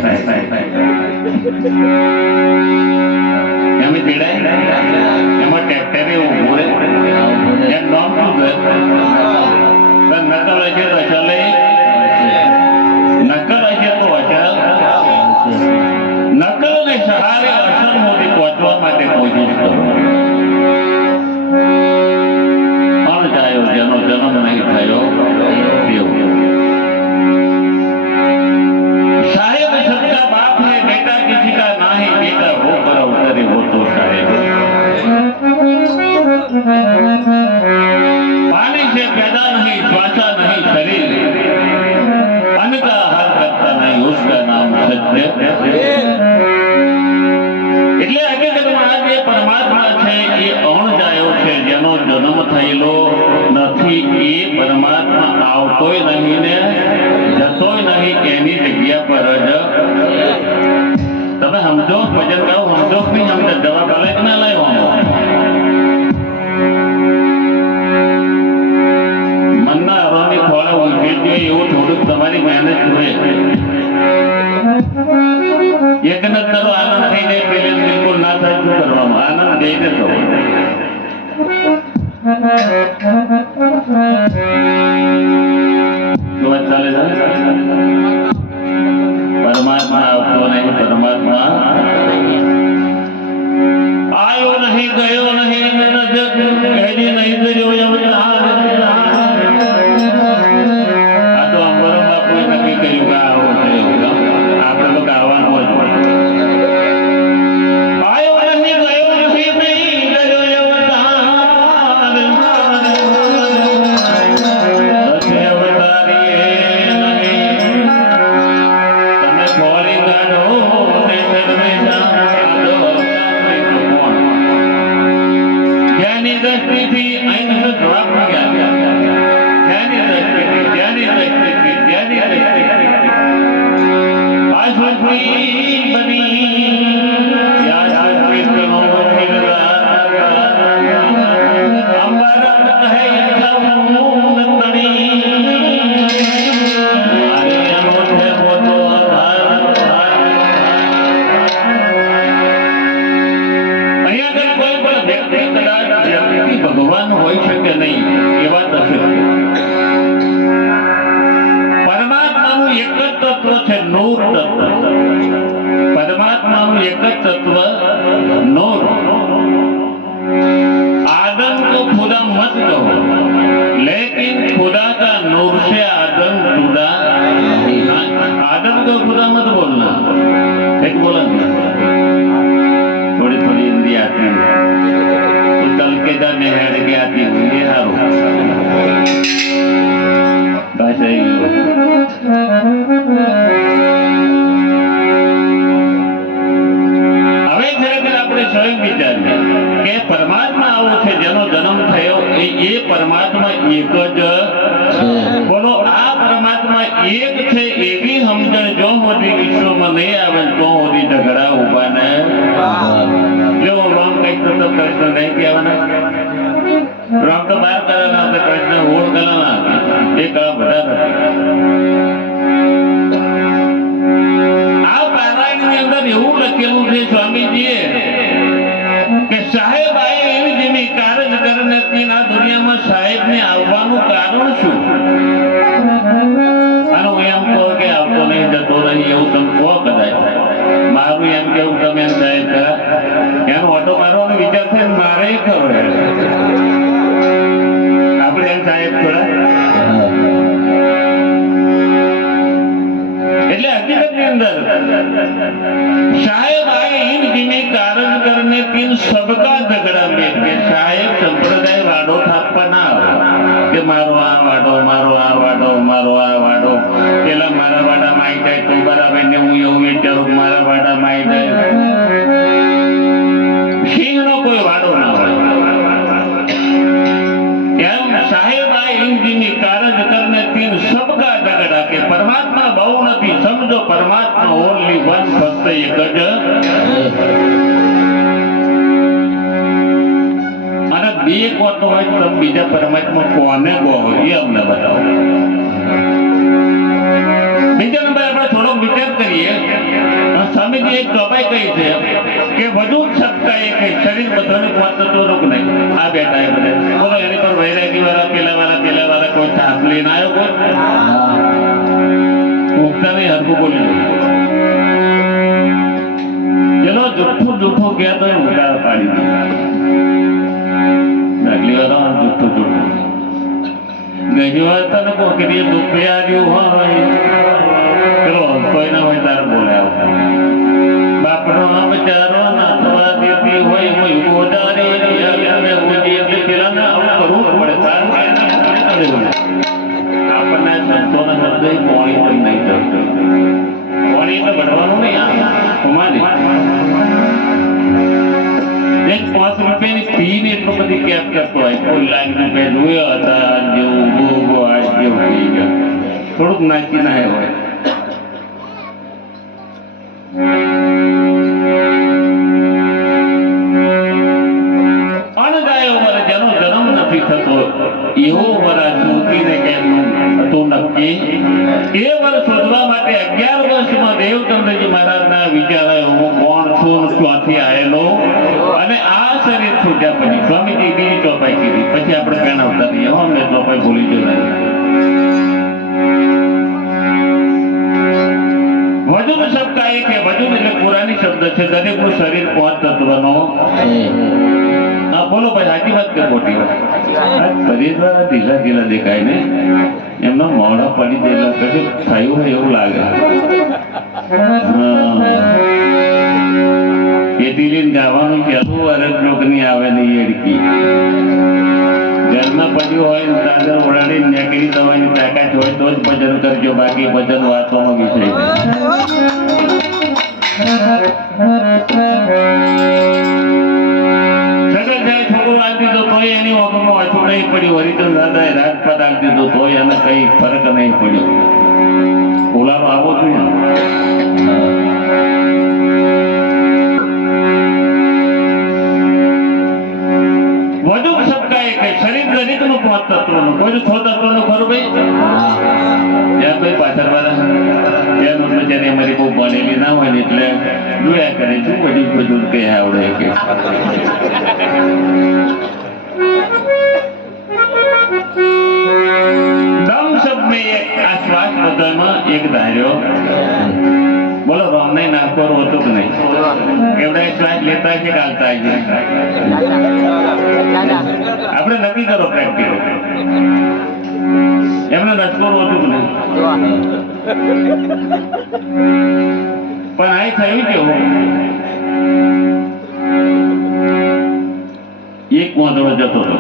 એમ ચડાય એમાં ટ્રેક્ટરે ઉભું રહે એમ નામ શું છે? નકલ હશે તો અચલે નકલ હશે તો અચલ નકલ ને સહારે અસર મોટી પહોંચવા માટે કોશિશ કરો. જેનો જન્મ નહીં થયો साहेब सबका बाप है बेटा किसी का नहीं बेटा हो कर अवतरे हो तो साहेब पानी से पैदा नहीं श्वासा नहीं शरीर अन्न का आहार करता नहीं उसका नाम सत्य. એટલે હકીકતમાં આ જે પરમાત્મા છે એ અણજાયો છે જેનો સમજો ભજન ગાઓ સમજો કે નહીં સમજો જવાબ આલે કે ના લાવ્યો મનના હરોની થોડા ઉભી જોઈએ એવું થોડુંક તમારી મહેનત જોઈએ એક ન કરો આનંદ થઈ જાય પેલે બિલકુલ ના થાય શું કરવામાં આનંદ જઈને કરો વાત ચાલે છે પરમાત્મા આવતો નહીં પરમાત્મા આયો નહીં ગયો નહીં કહેજી નહીં કર્યો આ તો અંબરો બાપુએ નક્કી કર્યું કે આવો થયો આપણે તો ગાવાનું જ આયો નહીં ગયો નહીં કર્યો ભગવાન હોય શકે નહીં એવા થશે પરમાત્માનું એક જ તત્વ છે નૂર તત્વ परमात्मा में एक तत्व नूर आदम को खुदा मत कहो लेकिन खुदा का नूर से आदम जुदा आदम को खुदा मत बोलना एक बोला थोड़ी थोड़ी हिंदी आती है तो चल के जा नहर के आती हुई हारो भाषा ही સ્વયં વિચારીએ કે પરમાત્મા આવો છે જેનો જન્મ થયો એ પરમાત્મા એક જ બોલો આ પરમાત્મા એક છે એવી સમજણ જો મોટી વિશ્વમાં નહીં આવે તો મોટી ઝઘડા ઉભા ને જો રામ કઈક તો કૃષ્ણ નહીં કહેવાના રામ તો બહાર કરેલા કૃષ્ણ ઓળ કરેલા એ કળા બધા આ પારાયણની અંદર એવું લખેલું છે સ્વામીજીએ કે સાહેબ આए એવી જેવી કાર્ય કરને આ દુનિયામાં સાહેબને આવવાનું કારણ શું આનો એમ કહો કે આવતો નહીં જતો નહીં એવું તમે કહો કદાચ મારું એમ કેવું તમે એમ સાહેબ ખરા એનો ઓટો મારવાનો વિચાર થાય મારે ખબર આપણે એમ સાહેબ ખરા એટલે હકીકતની અંદર साहेब आए इन जिम्मे कारण करने तीन सबका झगड़ा में के साहेब संप्रदाय वाडो थापा ना के मारो आ वाडो पेला मारा वाडा माई जाए तो बराबर ने હું એવું વિચારું મારા વાડા માઈ જાય સિંહનો કોઈ વાડો ના હોય એમ સાહેબ આ इन जिम्मे कारण करने तीन सबका झगड़ा के परमात्मा बहु નથી સમજો પરમાત્મા ઓનલી વન ફક્ત એક જ અને બે કોતો હોય તો બીજા પરમાત્મા કોને ગો હોય એ અમને બતાવો બીજા નંબર આપણે થોડો વિચાર કરીએ સ્વામીજી એક ચોપાઈ કહી છે કે વધુ સત્તા એ કઈ શરીર બધાને પહોંચતું રોક નહીં આ બેઠા એ બધા બોલો એની પર વૈરાગી વાળા પેલા વાળા કોઈ સાથ લઈને આવ્યો કોઈ ઉગતા નહીં હરકું બોલી ચલો જૂઠું ગયા તો ઉતાર પાડી આગલી વાર જૂઠું ગઈ વાર તને કોકરી દુઃખ આવ્યું હોય ચલો કોઈના હોય તારે બોલાવ બાપનો બચારો નાથવા દેતી હોય ગોદારે એટલે પેલા કરવું પડે આપણને સંતોના શબ્દ પાણી પણ નહીં ચડતું પાણી એટલે ભરવાનું નહીં કમાની એક 5 રૂપિયાની પીને એટલું બધી કેપ કરતો હોય કોઈ લાખ રૂપિયા જોયો હતા જેવું બહુ આ જેવું થઈ ગયું થોડુંક નાખી ના હોય બતાવ્યો હું કોણ છું, ક્યાંથી આવેલો, અને આ શરીર છૂટ્યા પછી સ્વામીજી બીજી ચોપાઈ કીધી. પછી આપણે પહેણાવતા રહીએ, હો મેં ચોપાઈ ભૂલી જો નહીં. વજુદ શબ્દ એ કે વજુદ એટલે પુરાની શબ્દ છે. દરેકનું શરીર 5 તત્વનો છે. હા બોલો ભાઈ, સાચી વાત કે ખોટી વાત? શરીર દ્વારા ઢીલા ઢીલા દેખાય ને, એમનો મોઢા પડી ગયેલા કશું થયું હોય એવું લાગે. ખેતી લઈને ગાવાનું પહેલું અરજ લોકની આવે નહીં એડકી. ઘરમાં પડ્યું હોય ને ચાદર ઓળાડીને નીકળી જવાની તાકાત હોય તો જ ભજન કરજો, બાકી ભજન વાતોનો વિષય છે. સગલ જાય છોકરો આપી દીધો તોય એની વગરમાં વાંચું નહીં પડ્યું. હરિચંદ દાદાએ રાજપાટ આપી દીધો તોય એને કઈ ફરક નહીં પડ્યો. બોલાવો આવો જોઈએ. વધુ શબ્દ એ શરીર દરેકનું 5 તત્વનું. કોઈ 6 તત્વનું ખરું ભાઈ? જ્યાં કોઈ પાછળ વાળા એનું બચારી અમારી બહુ બનેલી ના હોય ને એટલે જોયા કરે શું બધું કઈ આવડે કે. દમ શબ્દ એક આ શ્વાસ બધામાં એક ધાર્યો. બોલો રોમને નાખોર હોતું કે નહીં? એવડા શ્વાસ લેતા છે ગાલતા છે. આપણે નક્કી કરો પ્રેક્ટિકલ. એમને નસકોર હોતું કે નહીં? પણ આ થયું કેવું, એક વાંધો જતો હતો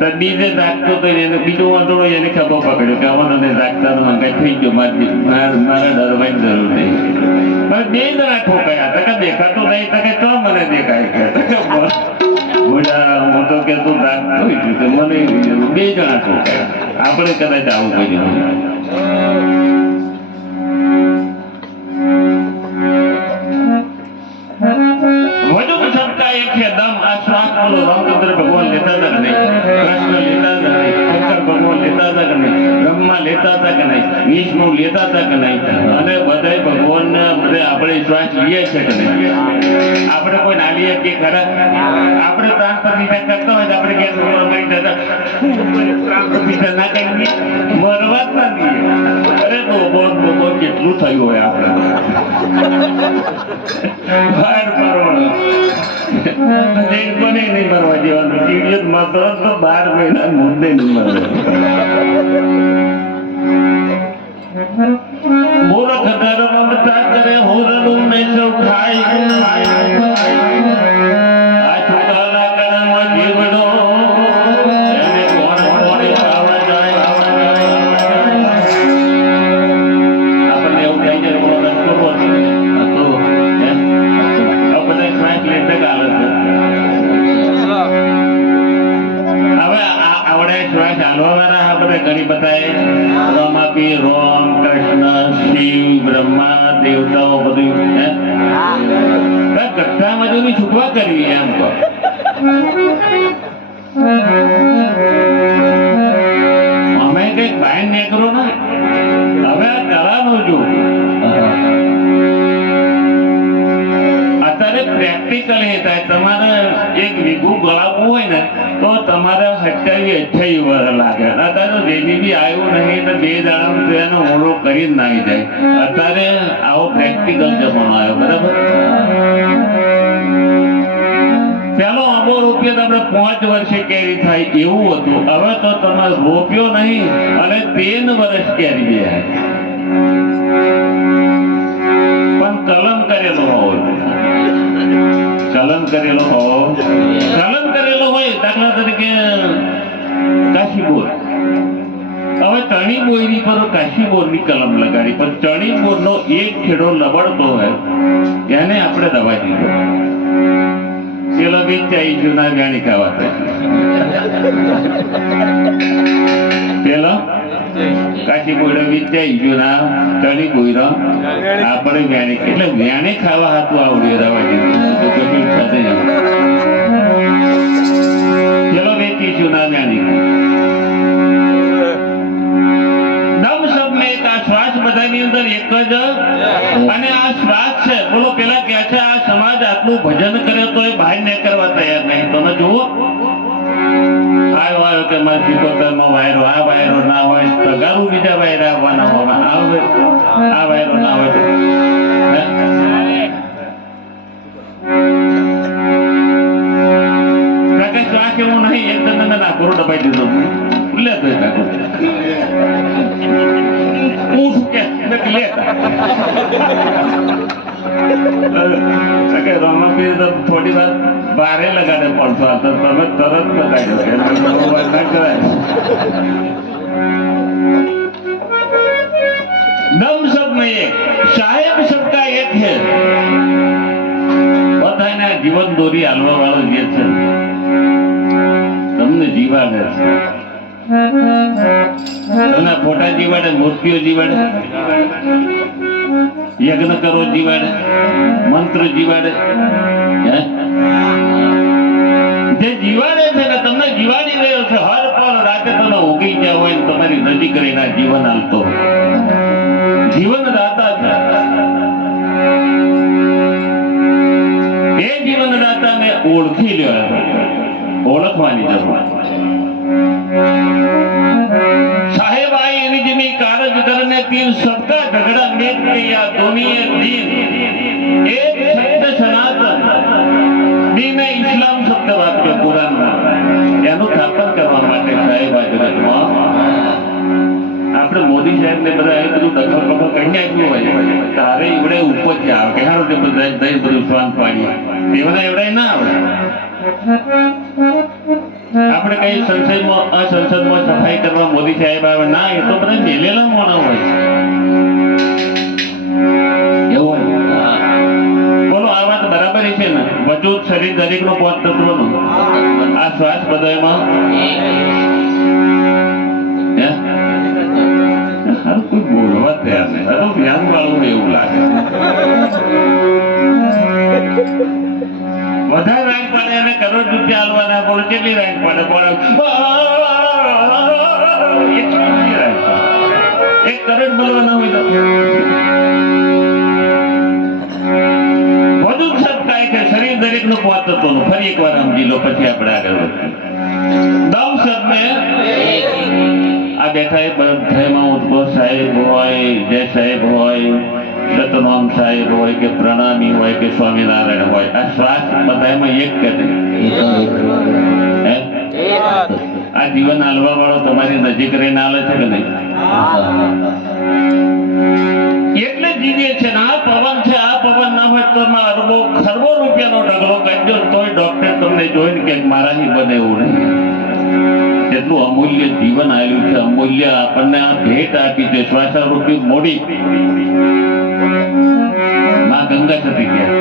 તો બીજે જાગતો તો એને બીજો વાંધો એને ખબર પકડ્યો કે આવા મને જાગતા મંગાઈ થઈ ગયો, મારે ડરવાની જરૂર નહીં. પણ 2 જણા ઠોકાયા હતા કે દેખાતું નહીં તો કે તો મને દેખાય કે હું તો કે તું જાગતો છું મને 2 જણા ઠોકાયા. આપણે કદાચ આવું કર્યું. વધુ ક્ષમતા એક છે દમ. આ શ્વાસ બોલો રામચંદ્ર ભગવાન લેતા હતા કે નહીં? કૃષ્ણ લેતા હતા કે નહીં? શંકર ભગવાન લેતા હતા કે નહીં? બ્રહ્મા લેતા હતા કે નહીં? વિષ્ણુ લેતા હતા કે નહીં? અને બધાય ભગવાનને બધે આપણે શ્વાસ લઈએ છે કે નહીં? આપણે કોઈ ના લઈએ કે ખરા? આપણે પ્રાણ પ્રતિષ્ઠા કરતા હોય તો આપણે કે પ્રતિષ્ઠા ના કરીએ, મરવા જ ના દઈએ. અરે બહુ કેટલું થયું હોય આપણે બહાર મારવાનું કોને નહીં મરવા દેવાનું. ટીવીએસ માત્ર 12 મહિના મુદ્દે નહીં મરવા. મૂર્ખ ધર્મ મમતા કરે હોરલું નહીં સૌ ખાય. આ છોકરાના કણમાં જીવડો એને કોણ કોણે ખાવા જાય. આપણને એવું થઈ જાય કોણ રસ્તો હતો બધા શ્વાસ લેતા ગાલે છે. હવે આવડે શ્વાસ હાલવા વાળા આપણે ઘણી બતાએ રોમ આપી, રોમ કૃષ્ણ શિવ બ્રહ્મા દેવતાઓ બધું ગઠ્ઠામાં જો છૂટવા કરવી એમ તો. અમે કઈક બહાર નીકળો ને હવે આ કળાનું જો અત્યારે પ્રેક્ટિકલ એ થાય. તમારે 1 વીઘું ગળાવવું હોય ને તો તમારે 27-28 વર્ષ લાગે. અત્યારે જેબી આવ્યું નહીં તો 2 દાડામાં એનો ઓળો કરી જ નાખી જાય. અત્યારે આવો પ્રેક્ટિકલ જમાનો આવ્યો. બરાબર? પેલો અમો રૂપિયો આપણે 5 વર્ષે કેરી થાય એવું હતું. હવે તો તમે રોપ્યો નહીં અને 3 વર્ષ કેરી બે. પણ કલમ કરેલો હોવો, કલમ કરેલો હોવો, કલમ કરેલો હોય. દાખલા તરીકે કાશી બોર. હવે ચણી બોયની પર કાશી બોરની કલમ લગાડી, પણ ચણી બોરનો એક ખેડો લબડતો હોય એને આપણે દવા દીધો. પેલો વેચાઈ જૂના જાણી ખાવા પેલો કાશી બોયડો વેચાઈ જૂના ચણી બોયરો આપણે વ્યાણી એટલે વ્યાણી ખાવા હતું આવડ્યું દવા દીધું. પેલો વેચી જૂના વ્યાણી. દમ શબ્દ એક આ શ્વાસ બધા માતાની અંદર એક જ અને આ શ્વાસ છે. બોલો પેલા કે છે આ સમાજ આટલું ભજન કરે તો એ બહાર ને કરવા તૈયાર નહીં. તમે જુઓ આવ્યો કે મારે સિકોતરમાં વાયરો, આ વાયરો ના હોય તગારું બીજા વાયરા આવવાના હોય, આ વાયરો ના હોય તો શ્વાસ એવું નહીં. એક તને ના કોરો દબાઈ દીધો લે તો થોડી વાર બારે લગાડે પડશો તો તમે તરત બતાવી दम सब में एक, साहेब सबका एक है. બધાને જીવન દોરી હાલવા વાળો જે છે તમને જીવાડે છે. તમને ફોટા જીવાડે, મૂર્તિઓ જીવાડે, યજ્ઞ કરો જીવાડે, મંત્ર જીવાડે. જે જીવાડે છે ને તમને જીવાડી રહ્યો છે. હર પળ રાતે તમે ઉગી ગયા હોય તમારી નજીક રહીને જીવન હાલતો જીવન દાતા છે. એ જીવન દાતાને ઓળખી લ્યો, ઓળખવાની જરૂર. साहेब आई यानी जिन्हें कारज करने तीन सबका झगड़ा मेट किया दुनिया दीन एक शब्द सनातन दीन इस्लाम शब्द वाक्य कुरान એનું સ્થાપન કરવા માટે સાહેબ આ જગતમાં આપણે મોદી સાહેબ ને બધા એ બધું દખલ પકડ કરીને આપ્યું હોય તારે એવડે ઉપર થી આવે કે હારો તે બધા દહીં બધું સ્વાન પાડી તેવડા એવડા ના આવે. આપણે કઈ સંસદમાં સફાઈ કરવા મોદી સાહેબ આવે ના, એ તો બધા મેલેલા મોણા હોય એવું હોય. બોલો આ વાત બરાબર છે ને? વજૂદ શરીર દરેક નો 5 તત્વનું આ શ્વાસ બધામાં કોઈ બોલવા તૈયાર નહીં. હવે જ્ઞાન વાળું એવું લાગે વધારે રાગ પાડે અને કરોડ રૂપિયા હાલવાના. બોલો કેટલી રાગ પાડે? એક કરોડ બોલવાના હોય તો વધુ શબ્દ થાય છે. શરીર દરેક નું 5 તત્વનું. ફરી એકવાર સમજી લો પછી આપણે આગળ વધીએ. દમ શબ્દ આ બેઠા એ બધામાં ઉદ્ભવ સાહેબ હોય, જય સાહેબ હોય, સતનામ સાહેબ હોય કે પ્રણામી હોય કે સ્વામિનારાયણ હોય, આ શ્વાસ બધામાં એક કરે. આ જીવન હાલવા વાળો તમારી નજીક રહીને હાલે છે કે નહીં? એટલે જીવે છે ને. આ પવન છે, આ પવન ના હોય તો અરબો ખરબો રૂપિયાનો ઢગલો કાઢ્યો તોય ડોક્ટર તમને જોઈને કે મારાથી બને એવું નહીં. એટલું અમૂલ્ય જીવન આવ્યું છે. અમૂલ્ય આપણને આ ભેટ આપી છે શ્વાસારૂપી મોડી. માં ગંગા સતી ગયા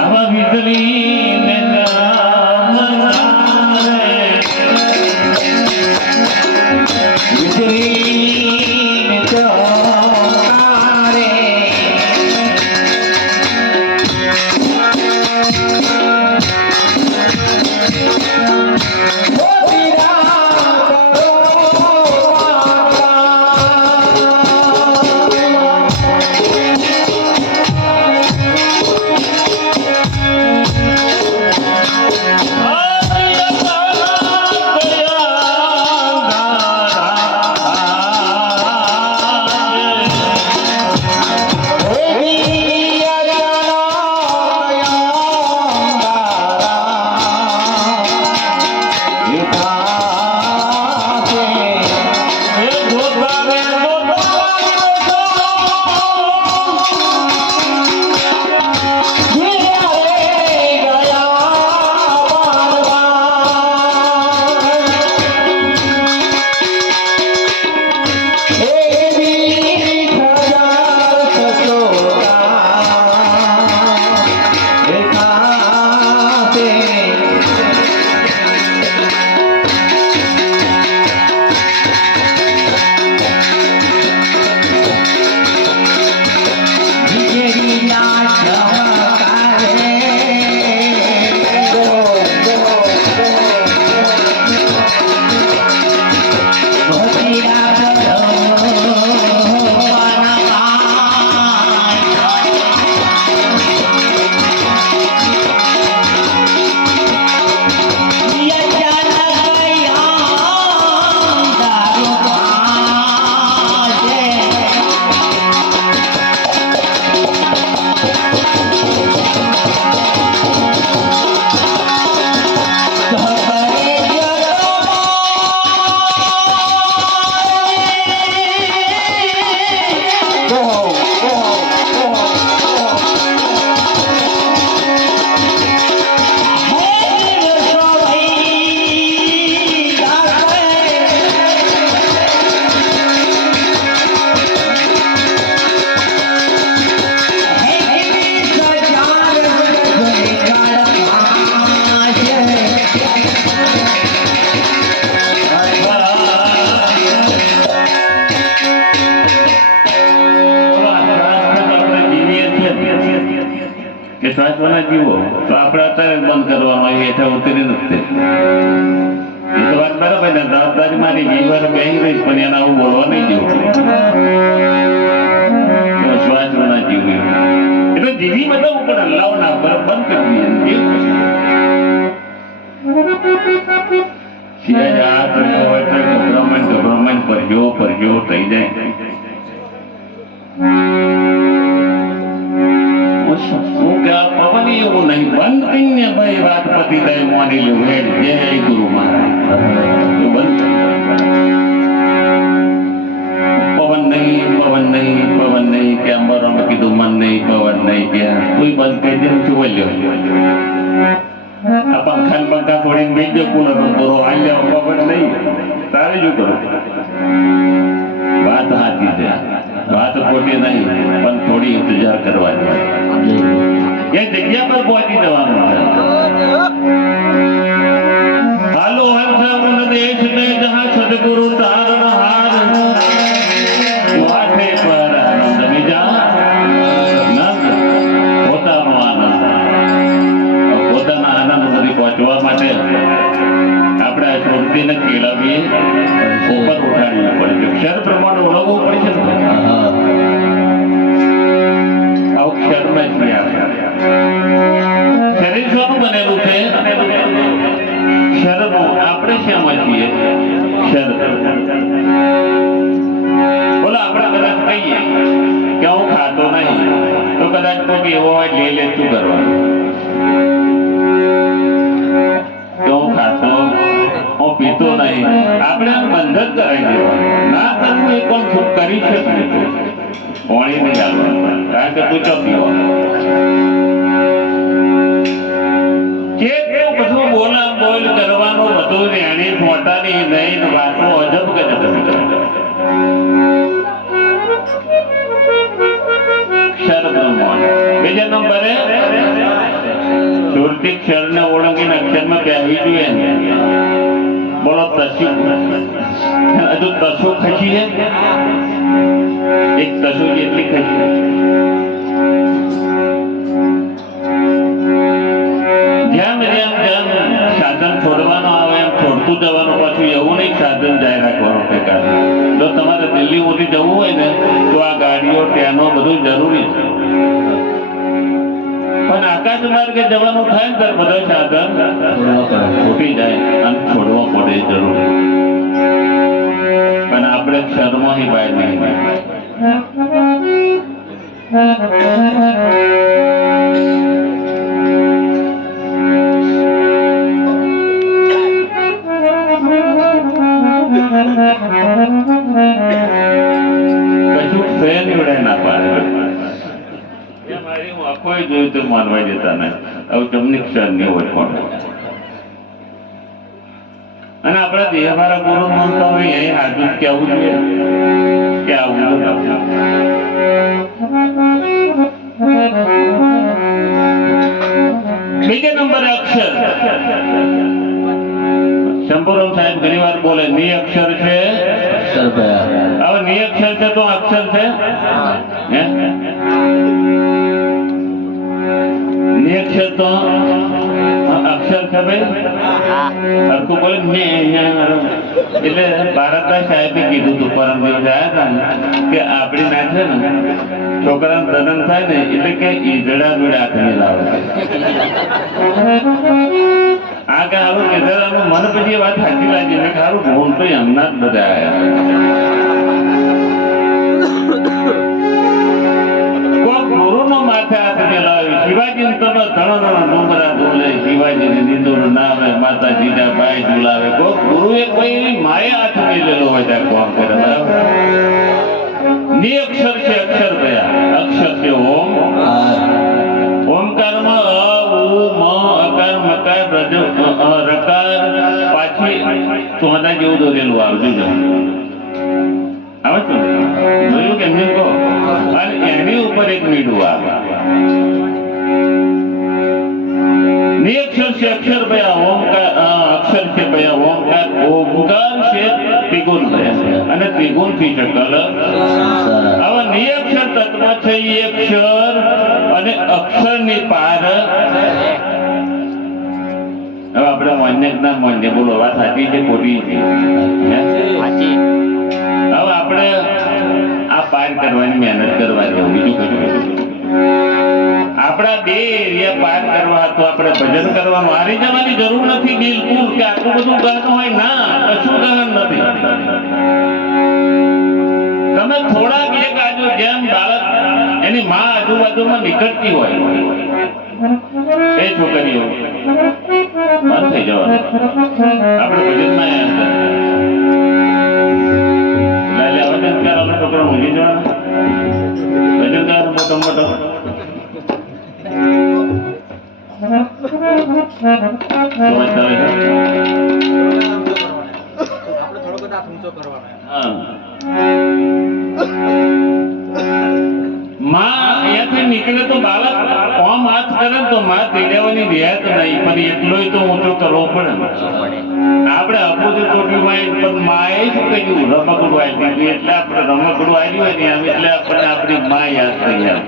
આવા વીજળી ને કે શ્વાસવાના જીવો તો આપણે અત્યારે બંધ કરવાનો હેઠા ઉતરી નથી. એ તો વાત બરાબર ને, જવાબદારી મારી જીવન બેહી રહી પણ એને આવું બોલવા નહીં જેવું. શ્વાસવાના જીવ એટલે જીવી બધા ઉપર અલ્લાહ ના બરાબર બંધ કરી દઈએ. ગભરામણ પરજો થઈ જાય. હું કે આ પવન એવું નહીં, બંધ કરીને ભાઈ વાત પતી જાય માની લેવું. હેડ જય ગુરુ મહારાજ બંધ. પવન નહીં કે અંબરોમાં કીધું મન નહીં, પવન નહીં કે કોઈ બંધ કહી દે શું બોલ્યો. આ પંખા છોડીને બીજો કુલર પૂરો હાલ્યા પવન નહીં તારે શું કરો. વાત સાચી છે, વાત ખોટી નહીં, પણ થોડી ઇંતજાર કરવાની. એ જગ્યા પર પહોંચી જવાનું છે. હાલો હર્ષ દેશ में जहाँ सदगुरु तारण हार वाठे पर आनंद मिजा नंद પોતાનો આનંદ. પોતાના આનંદ સુધી પહોંચવા માટે આપણે આ શ્રુતિને કેળવીએ, ઉપર ઉઠાડવી પડે. ક્ષર પ્રમાણે ઓળખવું પડશે ને. આવું ક્ષરમાં જ શરીર શોનું બનેલું છે? ક્ષરનું. આપણે શેમાં છીએ? ક્ષર. બોલો આપણે કદાચ કહીએ કે હું ખાતો નહીં, તો કદાચ કોઈ એવો હોય લઈ લે શું કરવાનું? કે હું ખાતો, હું પીતો નહીં, આપણે બંધ જ કરાવી દેવાનું. ના કરવું એ કોણ ખુદ કરી શકે? પાણી નહીં આવવાનું, કારણ કે તું ચો પીવાનું. બધું બોલા બોલ કરવાનું, બધું રેણી મોટાની નહીં વાતો અજબ ગજબ. ક્ષર બ્રહ્મણ. બીજા નંબરે સુરતી ક્ષરને ઓળખીને અક્ષરમાં કહેવી જોઈએ. બોલો તસુ. હજુ તસુ ખસી છે, એક તસુ જેટલી ખસી. જેમ સાધન છોડવાનું આવે એમ છોડતું જવાનું. પાછું એવું નહીં સાધન જાય રાખવાનું ઠેકાણ. જો તમારે દિલ્હી સુધી જવું હોય ને તો આ ગાડીઓ ટ્રેનો બધું જરૂરી છે. પણ આકાશ માર્ગે જવાનું થાય ને ત્યારે બધા સાધન છૂટી જાય અને છોડવા પડે જરૂરી. પણ આપણે ક્ષરમાં બહાર નહીં. જોયું તો માનવા જતા ને હવે તમને ક્ષર નહીં હોય પણ. અને આપણા દેહવાળા ગુરુ માનતા હોય એ હાજર કેવું જોઈએ કે આવું બીજા નંબરે અક્ષર. શંભુરામ સાહેબ ઘણી વાર બોલે ની અક્ષર છે. હવે ની અક્ષર છે તો અક્ષર છે. અક્ષર તો અક્ષર છે ભાઈ. હરખું બોલે એટલે ભારતના સાહેબે કીધું હતું પરમ દિવસે આવ્યા હતા કે આપડી ના છે ને છોકરાનું દનન થાય ને એટલે કે ઈજડા જોડે હાથની લાવે. આ કે સારું કીધું મને પછી વાત સાચી લાગી ને સારું ભૂલ તો એમના જ બધા આવ્યા. ગુરુનો માથે હાથ મેલાવ્યો. શિવાજી તમે ધણ ડુંગરા બોલે, શિવાજી નિંદુર નામે માતાજીના ભાઈ ઝુલાવે. ગુરુએ કોઈ માએ હાથ મેલેલો હોય ત્યાં કોણ કરે. બરાબર. ની અક્ષર છે અક્ષર કયા? અક્ષર છે ઓમ. ઓમકારમાં અ ઉ મ અકાર મકાર રકાર પાછી સોના જેવું દોરેલું આવતું આવે છે. જોયું કે એમને કહો. અને એની ઉપર એક મીંડું આવે. ની અક્ષર છે અક્ષર ભયા ઓમકાર. અક્ષર છે ભયા ઓમકાર. ઓમકાર છે ત્રિગુણ અને ત્રિગુણ થી શકલ. હવે ની અક્ષર તત્વ છે એ અક્ષર અને અક્ષરની પાર. હવે આપણે માન્ય ના માન્ય બોલો, વાત સાચી છે ખોટી છે? હવે આપણે આ પાર કરવાની મહેનત કરવા જેવું, બીજું કશું આપણા બે એરિયા પાર કરવા તો આપણે ભજન કરવાનું હારી જવાની જરૂર નથી બિલકુલ, કે આટલું બધું ગહન હોય ના, કશું ગહન નથી. તમે થોડાક એક આજુ જેમ બાળક એની માં આજુબાજુમાં નીકળતી હોય એ છોકરીઓ બંધ થઈ જવાનું. આપણે ભજનમાં છોકરો ઊંઘી જવાનો ભજન ગાવાનું મોટો મોટો નીકળે તો બાળક ઓમ હાથ કરે તો માં તેડવાની રિયાત નહીં, પણ એટલો તો ઊંચો કરવો પડે. આપણે અપોઝિટ ટોટલીમાં પણ માએ શું કહ્યું રમકડું આવ્યું, એટલે આપણે રમકડું આવ્યું હોય ને એટલે આપણને આપણી માં યાદ થઈ જાય.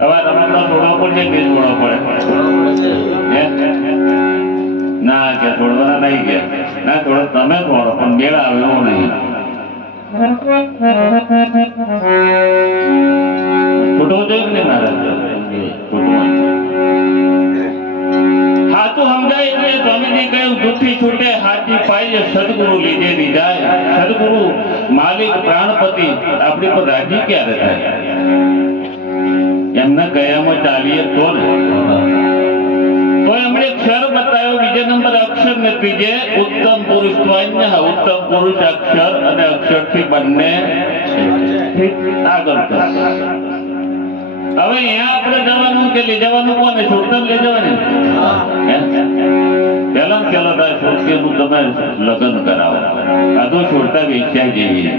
હવે રમકડો છોડવો પડે કે છોડવો પડે? ના કે છોડવાના નહીં કે ના છોડો, તમે છોડો પણ મેળા આવે એવું નહીં. છૂટવું જોઈએ ને મારા હાથું સમજાય એટલે સ્વામીજી કહ્યું જૂઠી છૂટે હાથી પાય સદગુરુ લીધે જાય. સદગુરુ માલિક પ્રાણપતિ આપણી પર રાજી ક્યારે થાય? એમના કયામાં ચાલીએ તો ને. તો એમણે અક્ષર બતાવ્યો, બીજા નંબર અક્ષર ને ત્રીજે ઉત્તમ પુરુષ ઉત્તમ પુરુષ અક્ષર અને અક્ષર થી બંને આગળ. હવે અહીંયા આપણે જવાનું કે લઈ જવાનું કોને? છોડતા લઈ જવાની. પેલા પેલા છોડતીનું તમે લગ્ન કરાવો, આ તો છોડતા વેચ્યા જેવી.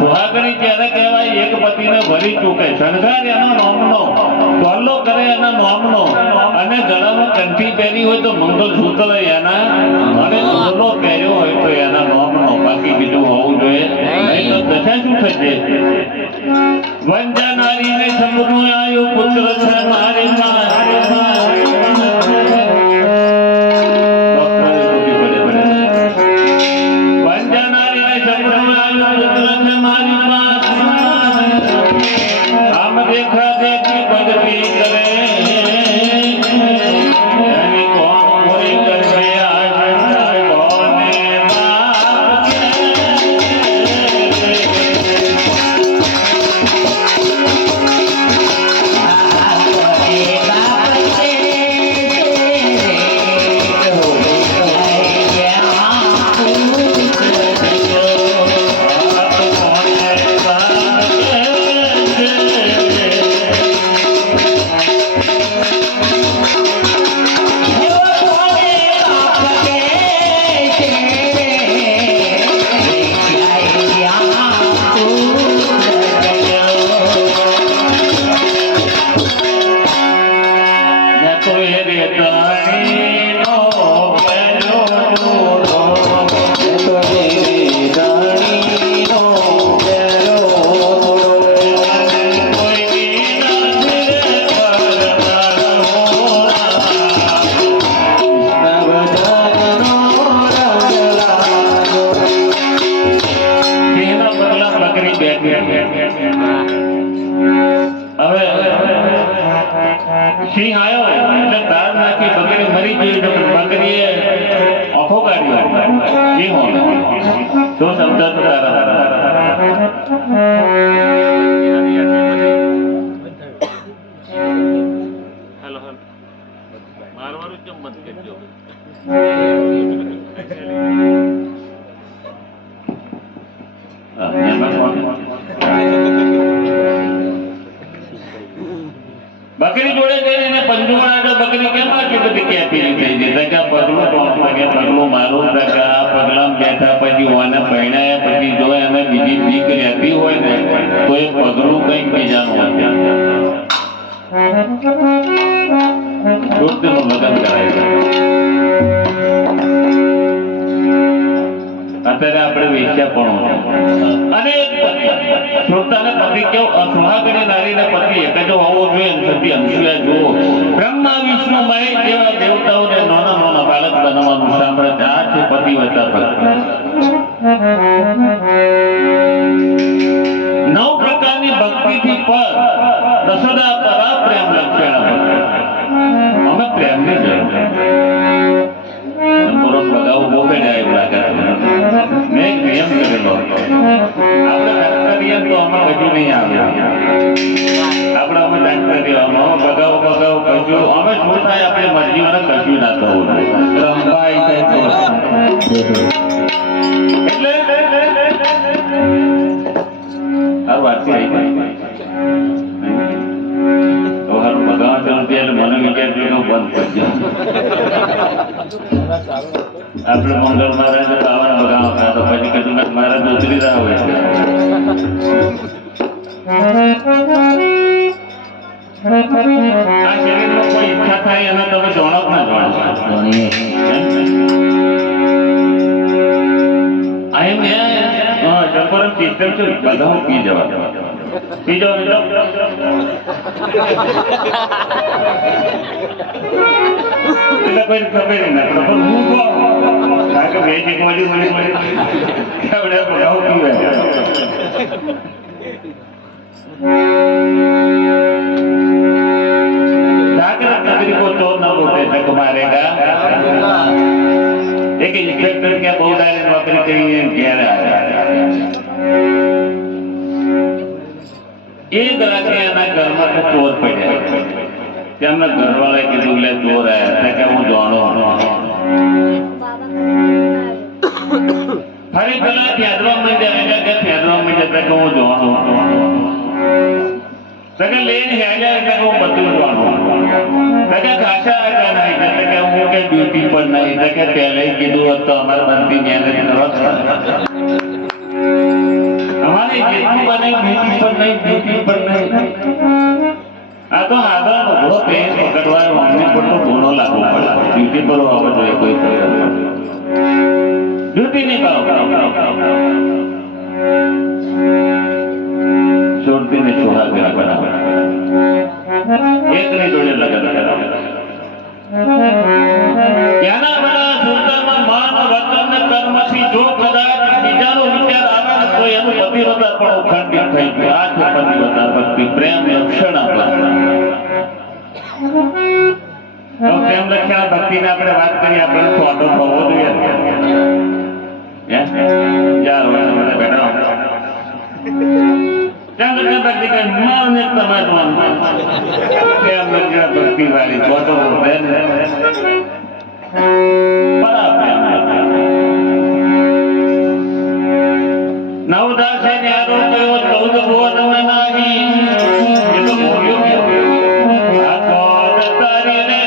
સુહાગણી ત્યારે કહેવાય એક પતિને ભરી ચૂકે, શણગાર એનો નોમનો, ટોલો કરે એના નોમનો, અને ગળામાં કંઠી પહેરી હોય તો મંગલસૂત્ર એના, અને ઢોલો પહેર્યો હોય તો એના નોમનો, બાકી બીજું હોવું જોઈએ નહીં. તો દશા શું થશે? વંજા નારીને સમનું આવ્યું પુત્ર છે મારી સિંહ આવ્યો એટલે તાર નાખી બકરી મરી ગઈ, તો બકરીએ આંખો કાઢી સિંહ શું સમજાતું તારા? હેલો મારવાનું કેમ બંધ કરજો? બકરી જોડે જઈને પંજુમણા બકરી કેમ આટલી બધી કેપી થઈ ગઈ? પગલું કોણ પગલું મારું પગલામ બેઠા પછી ઓને પહેણાયા પછી જો એને બીજી દીક રહેતી હોય ને તો એ પગલું કઈક બીજાનું દૂધનું લગ્ન કરાય. અત્યારે આપણે વેચ્યા પણ અને શ્રોતાને પતિ કેવો અસુહાગણી નારીને પતિ એક જ હોવો જોઈએ સતી અંશુયા જુઓ બ્રહ્મા વિષ્ણુ મહેશ જેવા દેવતાઓને નાના નાના બાળક બનાવવાનું સાંભળે આ છે પતિવ્રતા ભક્તિ 9 પ્રકારની ભક્તિથી પર દસદા પરા પ્રેમ લક્ષણ અમે પ્રેમની જરૂર પૂરો પગાવું બોકે જાય એવું લાગે મેં એક નિયમ કરેલો આપણે કરીએ તો અમે કજુ નહીં આવ્યા આપણે અમે કરીએ અમે પગાવું કજુ અમે શું થાય આપણી મરજી મને કજુ ના થવું રંભાઈ જાય તો એટલે આ વાત આવી મને વિચાર્યું બંધ કરજો આપણે મંગળ મહારાજ બાવન વગાવતા તો પછી કીધું મહારાજ ઉતરી રહ્યા હોય આ શરીરમાં કોઈ ઈચ્છા થાય એને તમે જાણો કે ના જાણો અહીં મેં જબરમ ચિંતન છું બધા હું પી જવા બીજો એટલે કોઈ ખબર ના પડે હું કારણ કે બે એક મળી આપણે બગાવ પીવે जागृत नगरी को चोर न लूटे जग मारेगा एक इंस्पेक्टर क्या बहुत डायरेक्ट नौकरी करी घेर एक रात એના ઘરમાં ચોર પડ્યા તેમના ઘરવાળાએ કીધું લે ચોર આયા કે હું જાણો ફરી પેલા ફેદવા માંડ્યા કે ફેદવા માંડ્યા કે હું જાણો સગા લેન હેજા કે હું બધું જાણો સગા ખાસા આજા નહીં કે હું કે ડ્યુટી પર નહીં કે પહેલે કીધું તો અમાર બંધી મહેનત કરવા हमारे जितनी बने ड्यूटी पर नहीं आ तो आधा घोड़ो पेन पकड़वा हमने पर तो घोड़ो लागू पड़ा ड्यूटी पर आवा जो कोई ड्यूटी नहीं करो छोड़ती ने छोड़ा गया बना एक नहीं जोड़े लगा क्या ना बड़ा सुंदर मान वतन कर्म सी जो कदाच बीजानो विचार तो એનું પતિવ્રતા પણ ઉખંડિત થઈ ગયું આ છે પતિવ્રતા ભક્તિ પ્રેમ લક્ષણ પ્રેમ લક્ષણ ભક્તિને આપણે વાત કરીએ આપણે થોડો થવો જોઈએ યાર મને બેઠા પ્રેમ લક્ષણ ભક્તિ કે માને તમારે પ્રેમ લક્ષણ ભક્તિ વાળી થોડો નવદાસ ને આરોગ્ય 14 ભુવન નહીં એ તો બોલ્યો આ કોણ તારી રે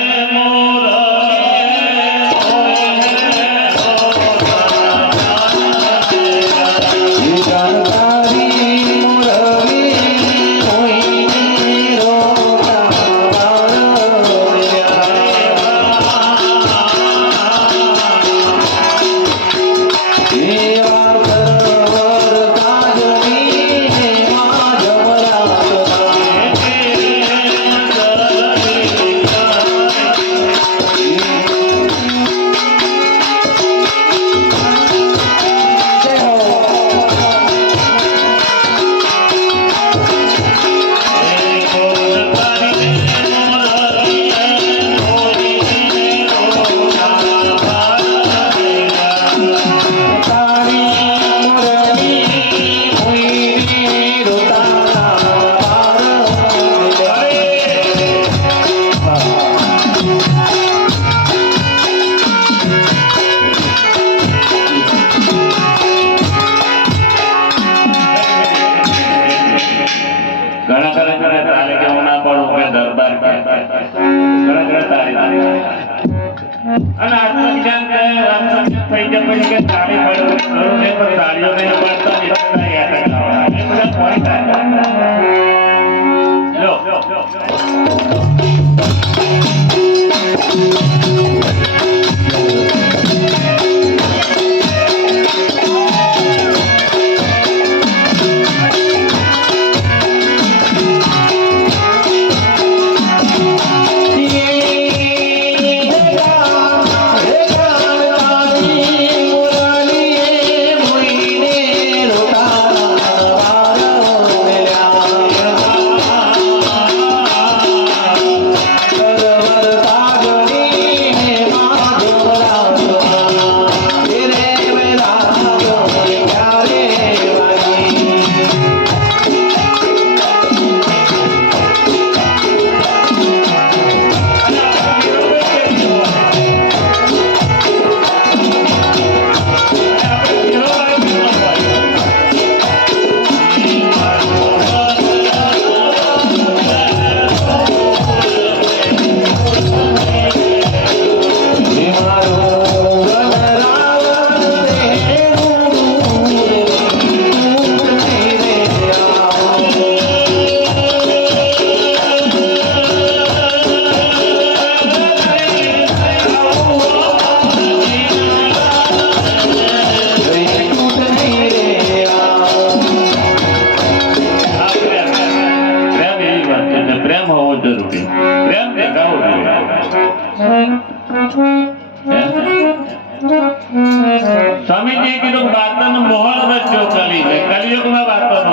કળિયુગમાં વાતો ન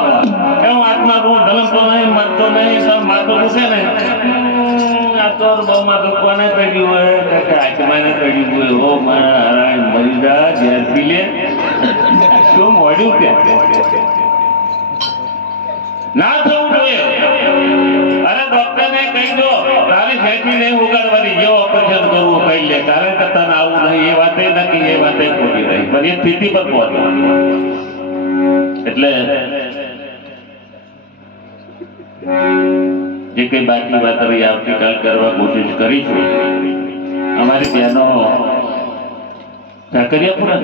એવું આત્મા બહુ ધલમતો નહીં મરતો નહીં તો માથું દુખે ને આ તો બહુ માથું કોને કર્યું હોય કે આત્માને કર્યું હોય હો મારા નારાયણ મરી જા ઝેર પી લે શું મળ્યું કે ના થવું જોઈએ અરે ડોક્ટરને કહી દો તારી ફેટી નહીં ઉગાડવાની જે ઓપરેશન કરવું કહી લે કારણ કે તને આવું નહીં એ વાતે નથી એ વાતે ખોટી રહી પણ એ સ્થિતિ પર પહોંચો એટલે જે કઈ બાકી વાત હવે આવતીકાલ કરવા કોશિશ કરીશું અમારી બહેનો કાંકરિયાપુરા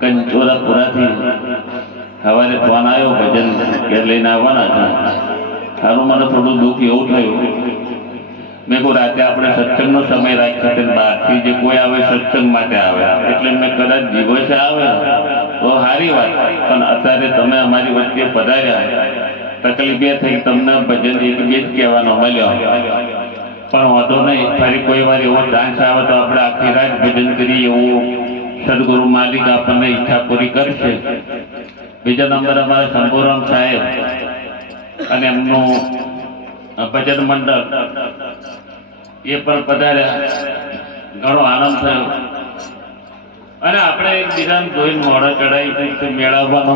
કંચોરાપુરાથી સવારે ફોન આવ્યો ભજન ઘેર લઈને આવવાના હતા સારું મને થોડું દુઃખ એવું થયું મેં કહું રાતે આપણે સત્સંગનો સમય રાખ્યો છે બહારથી જે કોઈ આવે સત્સંગ માટે આવે એટલે મેં કદાચ દિવસે આવે તો સારી વાત પણ અત્યારે તમે અમારી વચ્ચે પધાર્યા તકલીફ એ થઈ તમને ભજન એક બે જ કહેવાનો મળ્યો પણ વાંધો નહીં ફરી કોઈ વાર એવો ચાન્સ આવે તો આપણે આખી રાત ભજન કરીએ એવું સદગુરુ માલિક આપણને ઈચ્છા પૂરી કરશે બીજા નંબર અમારા શંભુરામ સાહેબ અને એમનું ભજન મંડળ એ પણ પધાર્યા ઘણો આનંદ થયો અને આપણે એકબીજાને જોઈને મોઢા ચડાવી મેળવવાનો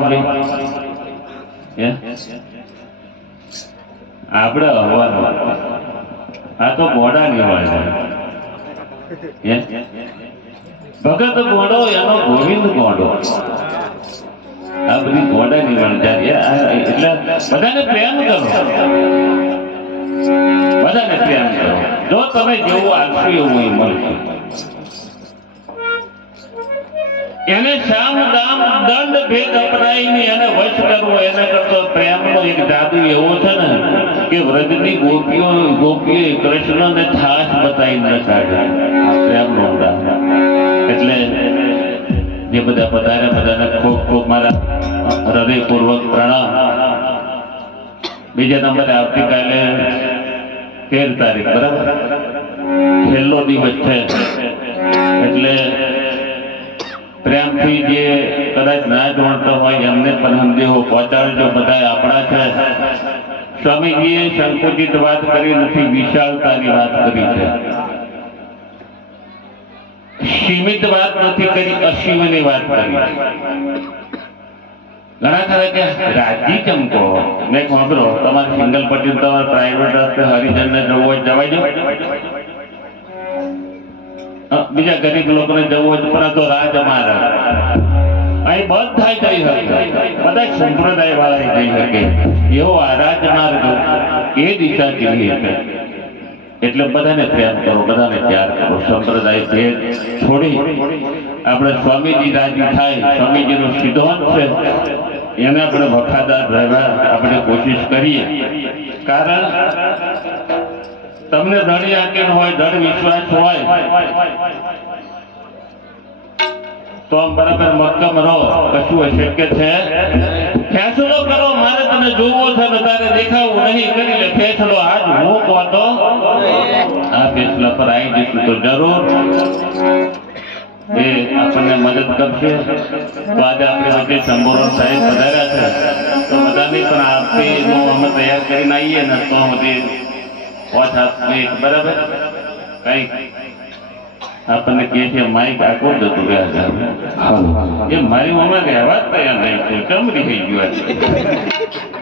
આપણે હવાનો આ તો ઘોડા નિવાડે ભગત ઘોડો એનો ગોવિંદ ઘોડો આ બધી ઘોડા નિવાડે એટલે બધાને પ્રેમ કરો બધાને પ્રેમ કરો જો તમે જેવું આપશો એવું મળશે એને શામ દામ દંડ ભેદ અપનાવીને એને વશ કરવો એને કરતો પ્રેમનો એક જાદુ એવો છે ને કે વ્રજની ગોપીઓ કૃષ્ણને ખાસ બતાવીને કાઢે પ્રેમનો દામ એટલે જે બધા પધાર્યા બધાને ખૂબ ખૂબ મારા હૃદયપૂર્વક પ્રણામ બીજા નંબરે આવતીકાલે 13 તારીખ બરાબર છેલ્લો દિવસ છે એટલે પ્રેમથી જે કદાચ ના જોડતો હોય એમને પણ સંદેહો પહોંચાડજો બધા આપણા છે સ્વામીજીએ સંકુચિત વાત કરી નથી વિશાળતાની વાત કરી છે સીમિત વાત નથી કરી અસીમની વાત કરી ઘણા ખરા કે રાજી ચમકો મેં ખબરો તમારે સિંગલ પટ્ટી તમારે પ્રાઇવેટ રસ્તે હરિજનને જવું હોય જવાય જાવ બીજા ગરીબ લોકોને જવું હોય પરંતુ રાજ અમારા અહીં બધા જઈ શકે બધા સંપ્રદાય વાળા જઈ શકે એવો આ રાજમાર્ગ એ દિશા જેવી છે એટલે બધાને પ્રેમ કરો બધાને પ્યાર કરો સંપ્રદાય ભેદ છોડી આપણે સ્વામીજી રાજી થાય સ્વામીજીનો સિદ્ધાંત છે એને આપણે વફાદાર રહેવા આપણે કોશિશ કરીએ કારણ તમને દળી આંકેલ હોય દળ વિશ્વાસ હોય તો આમ બરાબર મક્કમ રહો કશું અશક્ય છે ફેસલો કરો મારે તને જોવો છે ને તારે દેખાવું નહીં કરી લે ફેસલો આજ હું કહો તો આ ફેસલા પર આવી જઈશું તો જરૂર એ આપણને મદદ કરશે તો આજે આપણે વચ્ચે શંભુરામ સાહેબ પધાર્યા છે તો બધાને પણ આપણે અમે તૈયાર કરીને આવીએ ને તો બધી બરાબર કઈ આપણને કે છે માઇક આખો જતું રહ્યા એ મારી મમ્મી કહેવા જ તૈયાર નહીં ચમરી થઈ ગયું